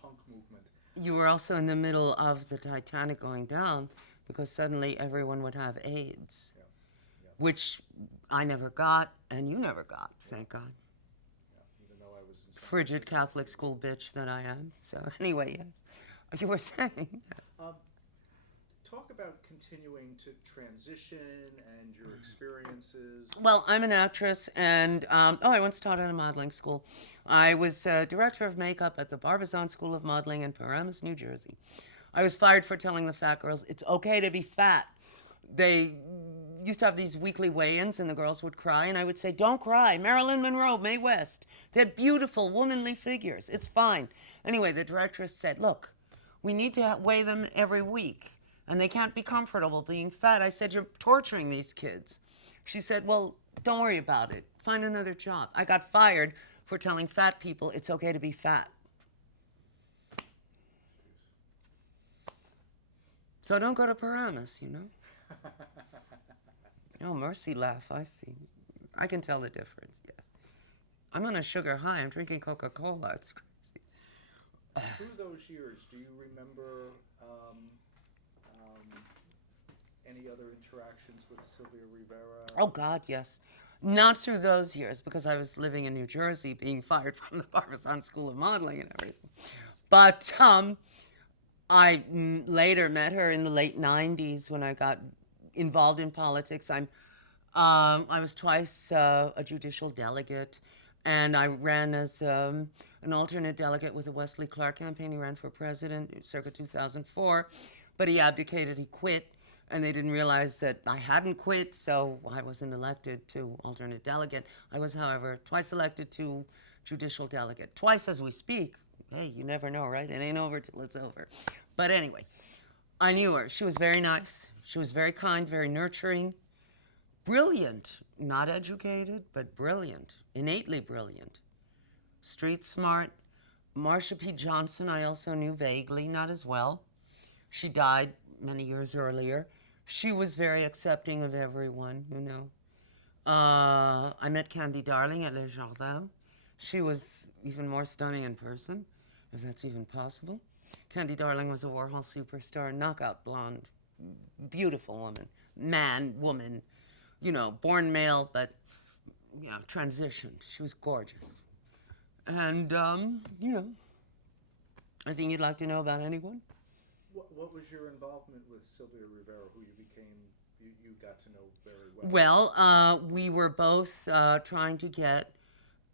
punk movement. You were also in the middle of the Titanic going down because suddenly everyone would have AIDS, Yeah. Yeah. which I never got and you never got, thank God. Yeah. Even though I was in Frigid Catholic school bitch that I am. So anyway, yes, you were saying. Talk about continuing to transition and your experiences. Well, I'm an actress, and I once taught at a modeling school. I was director of makeup at the Barbizon School of Modeling in Paramus, New Jersey. I was fired for telling the fat girls it's okay to be fat. They used to have these weekly weigh-ins, and the girls would cry, and I would say, "Don't cry. Marilyn Monroe, Mae West. They had beautiful, womanly figures. It's fine." Anyway, the directress said, "Look, we need to weigh them every week. And they can't be comfortable being fat." I said, "You're torturing these kids." She said, "Well, don't worry about it. Find another job." I got fired for telling fat people it's okay to be fat. So don't go to Paramus, you know? Oh, mercy laugh, I see. I can tell the difference, yes. I'm on a sugar high. I'm drinking Coca-Cola. It's crazy. Through those years, do you remember any other interactions with Sylvia Rivera? Oh, God, yes. Not through those years, because I was living in New Jersey, being fired from the Barbizon School of Modeling and everything. But I later met her in the late 90s when I got involved in politics. I was twice a judicial delegate, and I ran as an alternate delegate with the Wesley Clark campaign. He ran for president circa 2004, but he abdicated, he quit. And they didn't realize that I hadn't quit, so I wasn't elected to alternate delegate. I was, however, twice elected to judicial delegate. Twice as we speak. Hey, you never know, right? It ain't over till it's over. But anyway, I knew her. She was very nice. She was very kind, very nurturing. Brilliant. Not educated, but brilliant. Innately brilliant. Street smart. Marsha P. Johnson, I also knew vaguely, not as well. She died many years earlier. She was very accepting of everyone, you know. I met Candy Darling at Les Jardins. She was even more stunning in person, if that's even possible. Candy Darling was a Warhol superstar, knockout blonde, beautiful woman, you know, born male, but, you know, transitioned. She was gorgeous. And, you know, anything you'd like to know about anyone? What was your involvement with Sylvia Rivera, who you got to know very well? Well, we were both trying to get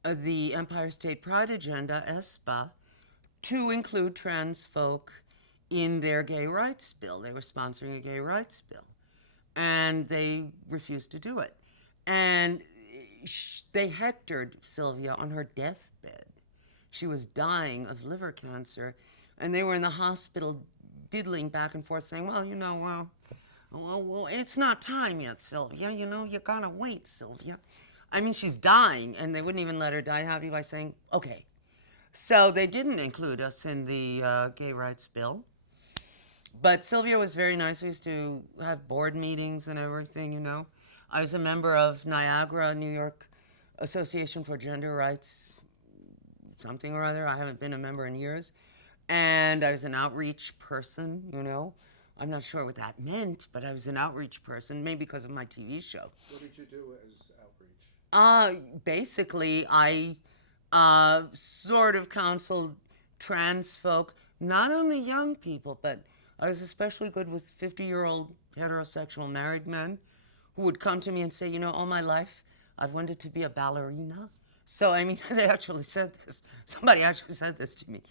the Empire State Pride agenda, ESPA, to include trans folk in their gay rights bill. They were sponsoring a gay rights bill, and they refused to do it. And they hectored Sylvia on her deathbed. She was dying of liver cancer, and they were in the hospital diddling back and forth saying, well, you know, well, it's not time yet, Sylvia. You know, you gotta wait, Sylvia. I mean, she's dying, and they wouldn't even let her die happy by saying, okay. So they didn't include us in the gay rights bill. But Sylvia was very nice. We used to have board meetings and everything, you know. I was a member of Niagara, New York Association for Gender Rights, something or other. I haven't been a member in years. And I was an outreach person, you know. I'm not sure what that meant, but I was an outreach person, maybe because of my TV show. What did you do as outreach? Basically, I sort of counseled trans folk, not only young people, but I was especially good with 50-year-old heterosexual married men who would come to me and say, you know, all my life I've wanted to be a ballerina. So, I mean, they actually said this. Somebody actually said this to me.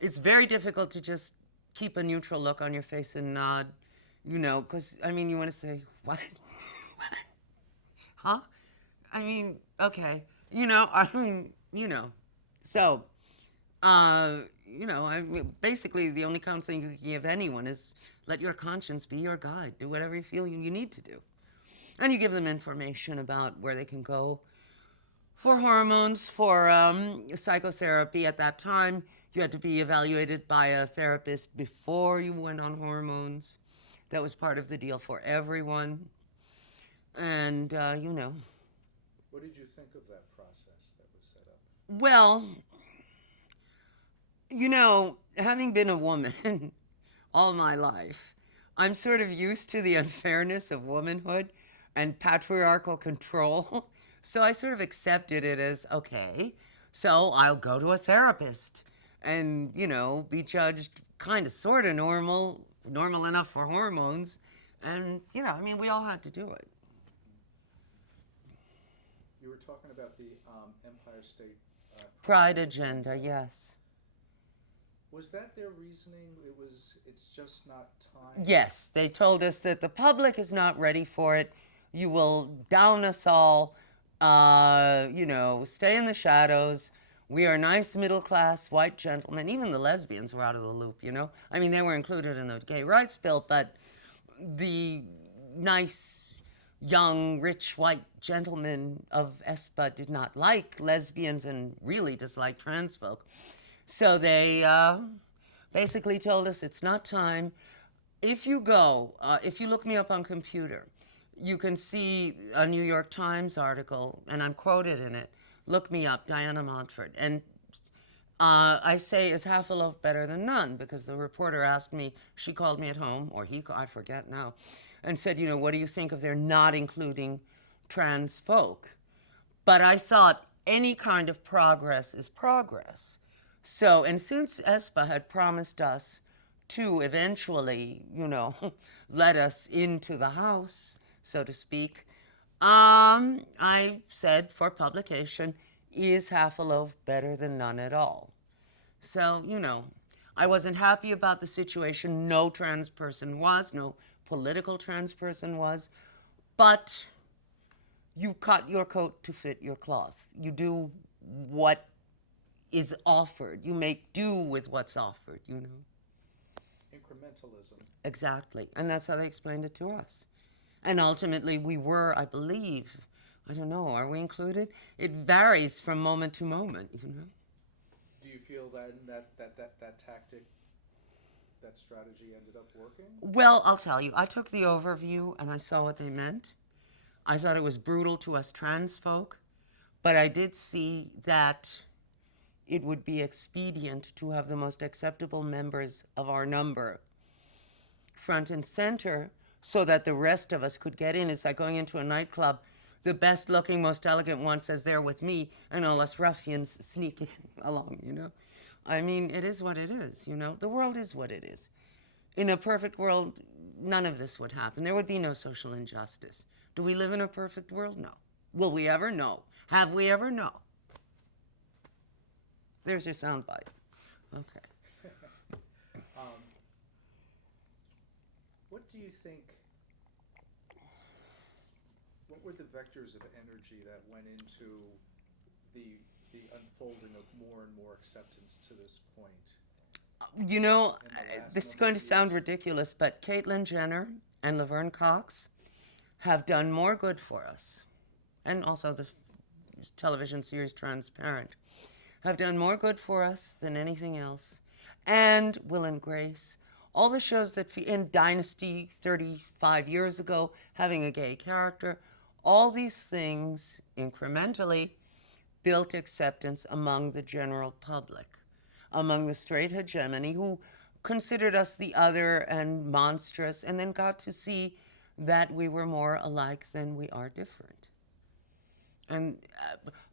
It's very difficult to just keep a neutral look on your face and nod, you know, because, I mean, you want to say, what? What? Huh? I mean, okay. You know, I mean, you know. So, you know, I mean, basically the only counseling you can give anyone is let your conscience be your guide. Do whatever you feel you need to do. And you give them information about where they can go for hormones, for psychotherapy. At that time, you had to be evaluated by a therapist before you went on hormones. That was part of the deal for everyone. And, you know. What did you think of that process that was set up? Well, you know, having been a woman all my life, I'm sort of used to the unfairness of womanhood and patriarchal control. So I sort of accepted it as okay, so I'll go to a therapist and, you know, be judged kind of sort of normal enough for hormones. And, you know, I mean, we all had to do it. You were talking about the Empire State Pride agenda, yes. Was that their reasoning? It's just not time? Yes, they told us that the public is not ready for it. You will down us all, you know, stay in the shadows. We are nice middle-class white gentlemen. Even the lesbians were out of the loop, you know. I mean, they were included in the gay rights bill, but the nice, young, rich white gentlemen of ESPA did not like lesbians and really disliked trans folk. So they basically told us it's not time. If you go, if you look me up on computer, you can see a New York Times article, and I'm quoted in it. Look me up, Diana Montford. And I say, is half a loaf better than none? Because the reporter asked me, she called me at home, or he, I forget now, and said, you know, what do you think of their not including trans folk? But I thought any kind of progress is progress. So, and since ESPA had promised us to eventually, you know, let us into the house, so to speak, I said for publication, is half a loaf better than none at all? So, you know, I wasn't happy about the situation. No trans person was, no political trans person was, but you cut your coat to fit your cloth. You do what is offered. You make do with what's offered, you know. Incrementalism. Exactly. And that's how they explained it to us. And ultimately we were, I believe, I don't know, are we included? It varies from moment to moment, you know. Do you feel that tactic, that strategy ended up working? Well, I'll tell you, I took the overview and I saw what they meant. I thought it was brutal to us trans folk, but I did see that it would be expedient to have the most acceptable members of our number front and center so that the rest of us could get in. It's like going into a nightclub. The best looking, most elegant one says they're with me, and all us ruffians sneak in along, you know. I mean, it is what it is, you know. The world is what it is. In a perfect world, none of this would happen. There would be no social injustice. Do we live in a perfect world? No. Will we ever? No. Have we ever? No. There's your soundbite. Okay. What do you think, what were the vectors of energy that went into the unfolding of more and more acceptance to this point? You know, In the last this is number going of to sound years? ridiculous, but Caitlyn Jenner and Laverne Cox have done more good for us, and also the television series Transparent, have done more good for us than anything else. And Will and Grace, all the shows that in Dynasty 35 years ago, having a gay character, all these things incrementally built acceptance among the general public. among the straight hegemony who considered us the other and monstrous, and then got to see that we were more alike than we are different. And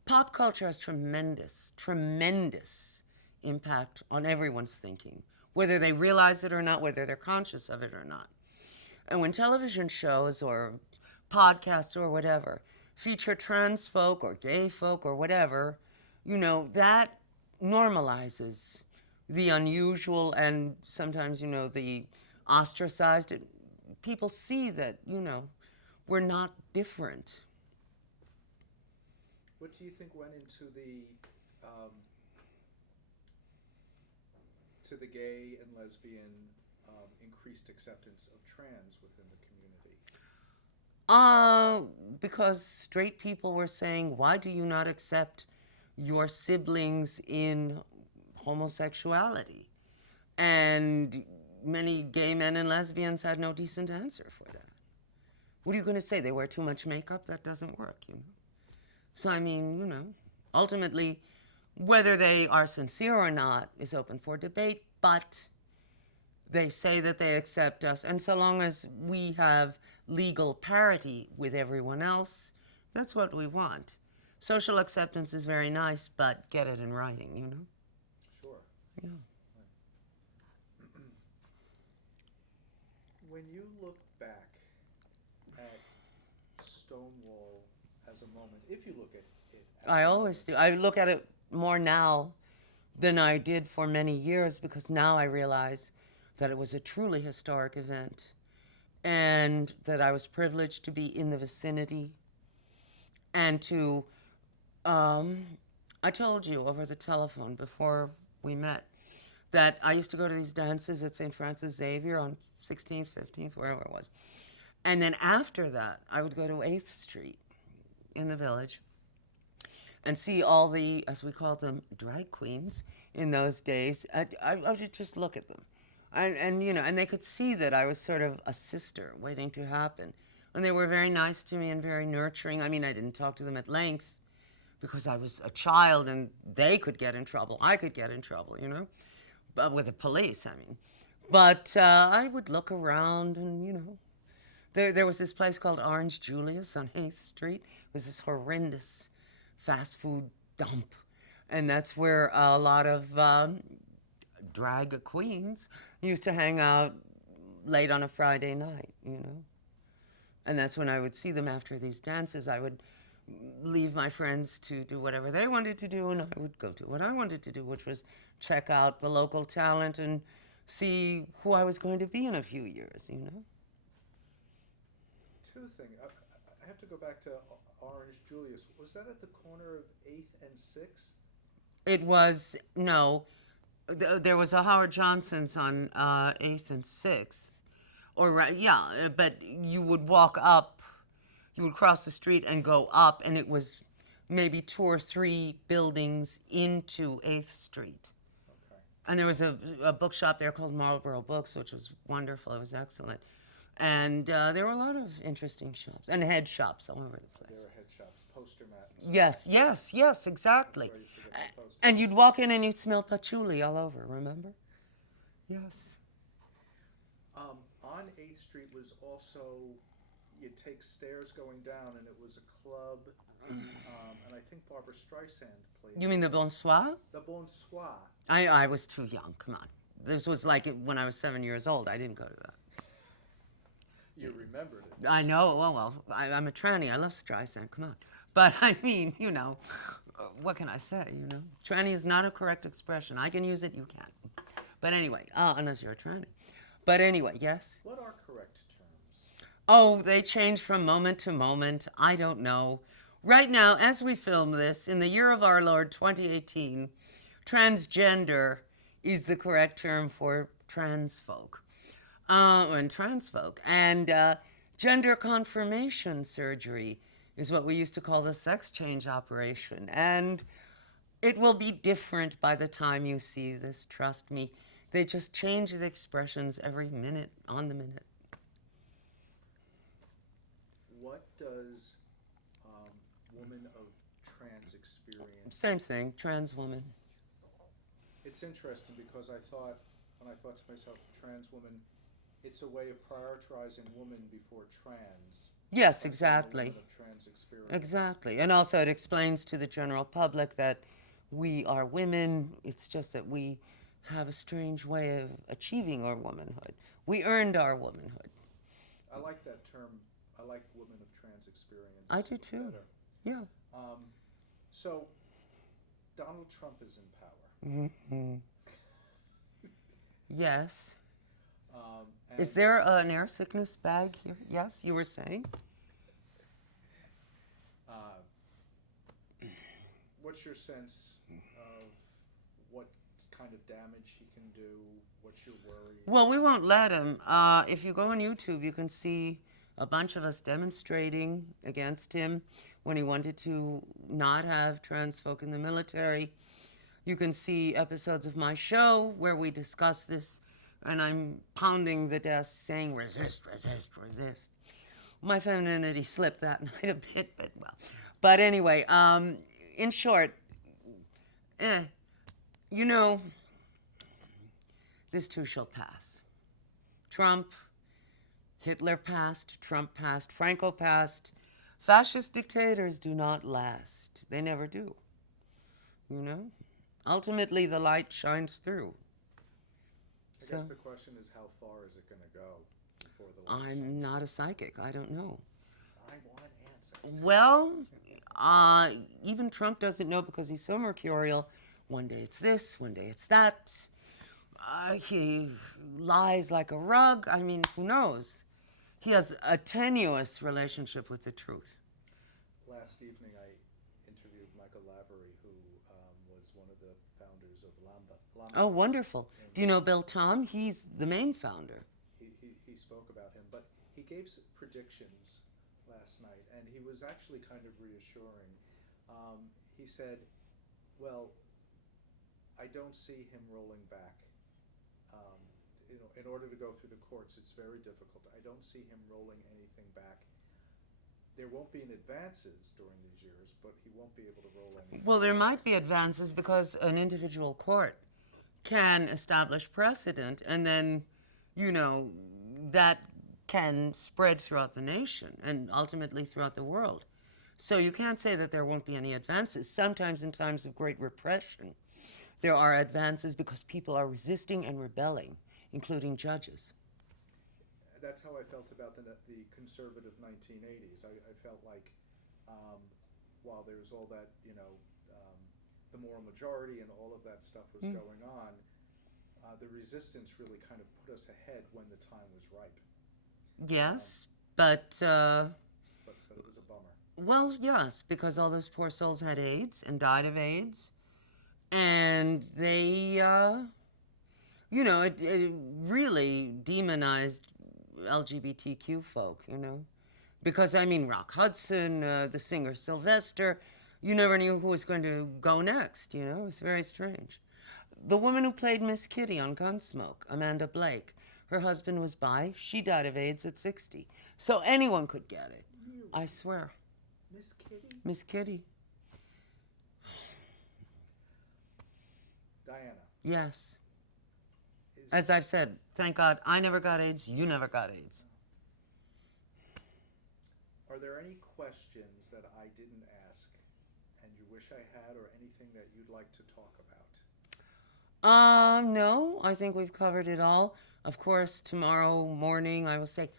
pop culture has tremendous, tremendous impact on everyone's thinking, whether they realize it or not, whether they're conscious of it or not. And when television shows or podcasts or whatever feature trans folk or gay folk or whatever, that normalizes the unusual and sometimes, the ostracized. People see that, we're not different. What do you think went into the gay and lesbian increased acceptance of trans within the community? Because straight people were saying, why do you not accept your siblings in homosexuality? And many gay men and lesbians had no decent answer for that. What are you going to say? They wear too much makeup? That doesn't work, So, I mean, ultimately, whether they are sincere or not is open for debate, but they say that they accept us. And so long as we have legal parity with everyone else, that's what we want. Social acceptance is very nice, but get it in writing, Sure. Yeah. When you look back at Stonewall as a moment, if you look at it as I a always do. moment, I look at it more now than I did for many years because now I realize that it was a truly historic event and that I was privileged to be in the vicinity and to, I told you over the telephone before we met that I used to go to these dances at St. Francis Xavier on 16th, 15th, wherever it was. And then after that, I would go to 8th Street in the Village and see all the, as we called them, drag queens in those days. I would just look at them. And they could see that I was sort of a sister waiting to happen. And they were very nice to me and very nurturing. I mean, I didn't talk to them at length because I was a child and they could get in trouble. I could get in trouble, but with the police, I mean. But I would look around and, there was this place called Orange Julius on 8th Street. It was this horrendous fast food dump. And that's where a lot of drag queens used to hang out late on a Friday night, And that's when I would see them after these dances. I would leave my friends to do whatever they wanted to do, and I would go do what I wanted to do, which was check out the local talent and see who I was going to be in a few years, Two things. I have to go back to Orange Julius. Was that at the corner of 8th and 6th? It was, no, there was a Howard Johnson's on 8th and 6th. But you would walk up, you would cross the street and go up, and it was maybe 2 or 3 buildings into 8th Street. Okay. And there was a bookshop there called Marlborough Books, which was wonderful. It was excellent. And there were a lot of interesting shops and head shops all over the place. There were head shops, poster mat. Yes, exactly. That's where I used to get my posters. And you'd walk in and you'd smell patchouli all over, remember? Yes. On 8th Street was also, you'd take stairs going down, and it was a club, and I think Barbara Streisand played. You mean the Bonsoir? The Bonsoir. I was too young, come on. This was like when I was 7 years old. I didn't go to that. You remembered it. I know. Well, I'm a tranny. I love Streisand. Come on. But I mean, what can I say? Tranny is not a correct expression. I can use it. You can't. But anyway, unless you're a tranny. But anyway, yes. What are correct terms? Oh, they change from moment to moment. I don't know. Right now, as we film this, in the year of our Lord 2018, transgender is the correct term for trans folk. And trans folk. And gender confirmation surgery is what we used to call the sex change operation. And it will be different by the time you see this, trust me. They just change the expressions every minute, on the minute. What does woman of trans experience? Same thing, trans woman. It's interesting because when I thought to myself, trans woman, it's a way of prioritizing woman before trans. Yes, As a exactly. woman of trans experience. Exactly. And also it explains to the general public that we are women. It's just that we have a strange way of achieving our womanhood. We earned our womanhood. I like that term. I like women of trans experience. I do too. Better. Yeah. So, Donald Trump is in power. Hmm. Yes. Is And there an air sickness bag here? Yes, you were saying? what's your sense of what kind of damage he can do? What's your worry? Well, we won't let him. If you go on YouTube, you can see a bunch of us demonstrating against him when he wanted to not have trans folk in the military. You can see episodes of my show where we discuss this, and I'm pounding the desk saying, resist, resist, resist. My femininity slipped that night a bit, but well. But anyway, in short, you know, this too shall pass. Trump, Hitler passed, Trump passed, Franco passed. Fascist dictators do not last. They never do. You know? Ultimately, the light shines through. I guess the question is, how far is it going to go before the light I'm shines? not a psychic. I don't know. I want answers. Well, even Trump doesn't know because he's so mercurial. One day it's this, one day it's that. He lies like a rug. I mean, who knows? He has a tenuous relationship with the truth. Last evening, I interviewed Michael Lavery, who was one of the founders of Lambda. Oh, wonderful. Do you know Bill Tom? He's the main founder. He spoke about him, but he gave predictions last night, and he was actually kind of reassuring. He said, well, I don't see him rolling back. In order to go through the courts, it's very difficult. I don't see him rolling anything back. There won't be any advances during these years, but he won't be able to roll anything. Well, there might be advances because an individual court can establish precedent, and then, you know, that can spread throughout the nation and ultimately throughout the world. So you can't say that there won't be any advances. Sometimes in times of great repression, there are advances because people are resisting and rebelling, including judges. That's how I felt about the conservative 1980s. I felt like while there was all that, the moral majority and all of that stuff was going on, the resistance really kind of put us ahead when the time was ripe. Yes, but it was a bummer. well, yes, because all those poor souls had AIDS and died of AIDS, and they, it really demonized LGBTQ folk, because, I mean, Rock Hudson, the singer Sylvester, you never knew who was going to go next, it was very strange. The woman who played Miss Kitty on Gunsmoke, Amanda Blake, her husband was bi, she died of AIDS at 60. So anyone could get it. Really? I swear. Miss Kitty? Miss Kitty. Diana. Yes. As I've said, thank God I never got AIDS, you never got AIDS. Are there any questions that I didn't ask and you wish I had, or anything that you'd like to talk about? No, I think we've covered it all. Of course, tomorrow morning I will say,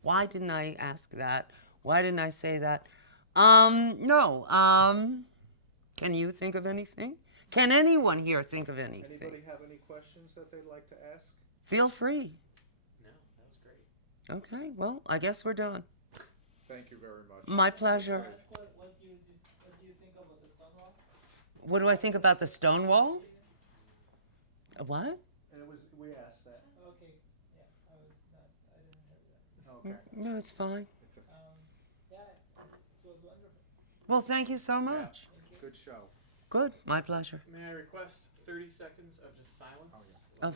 why didn't I ask that? Why didn't I say that? No. Can you think of anything? Can anyone here think of anything? Anybody have any questions that they'd like to ask? Feel free. No, that was great. Okay, well, I guess we're done. Thank you very much. My pleasure. What do you think about the Stonewall? What do I think about the Stonewall? What? And we asked that. Okay, yeah, I didn't hear that. Okay. No, it's fine. Yeah, it was wonderful. Well, thank you so much. Good show. Good, my pleasure. May I request 30 seconds of just silence? Oh, yeah. Of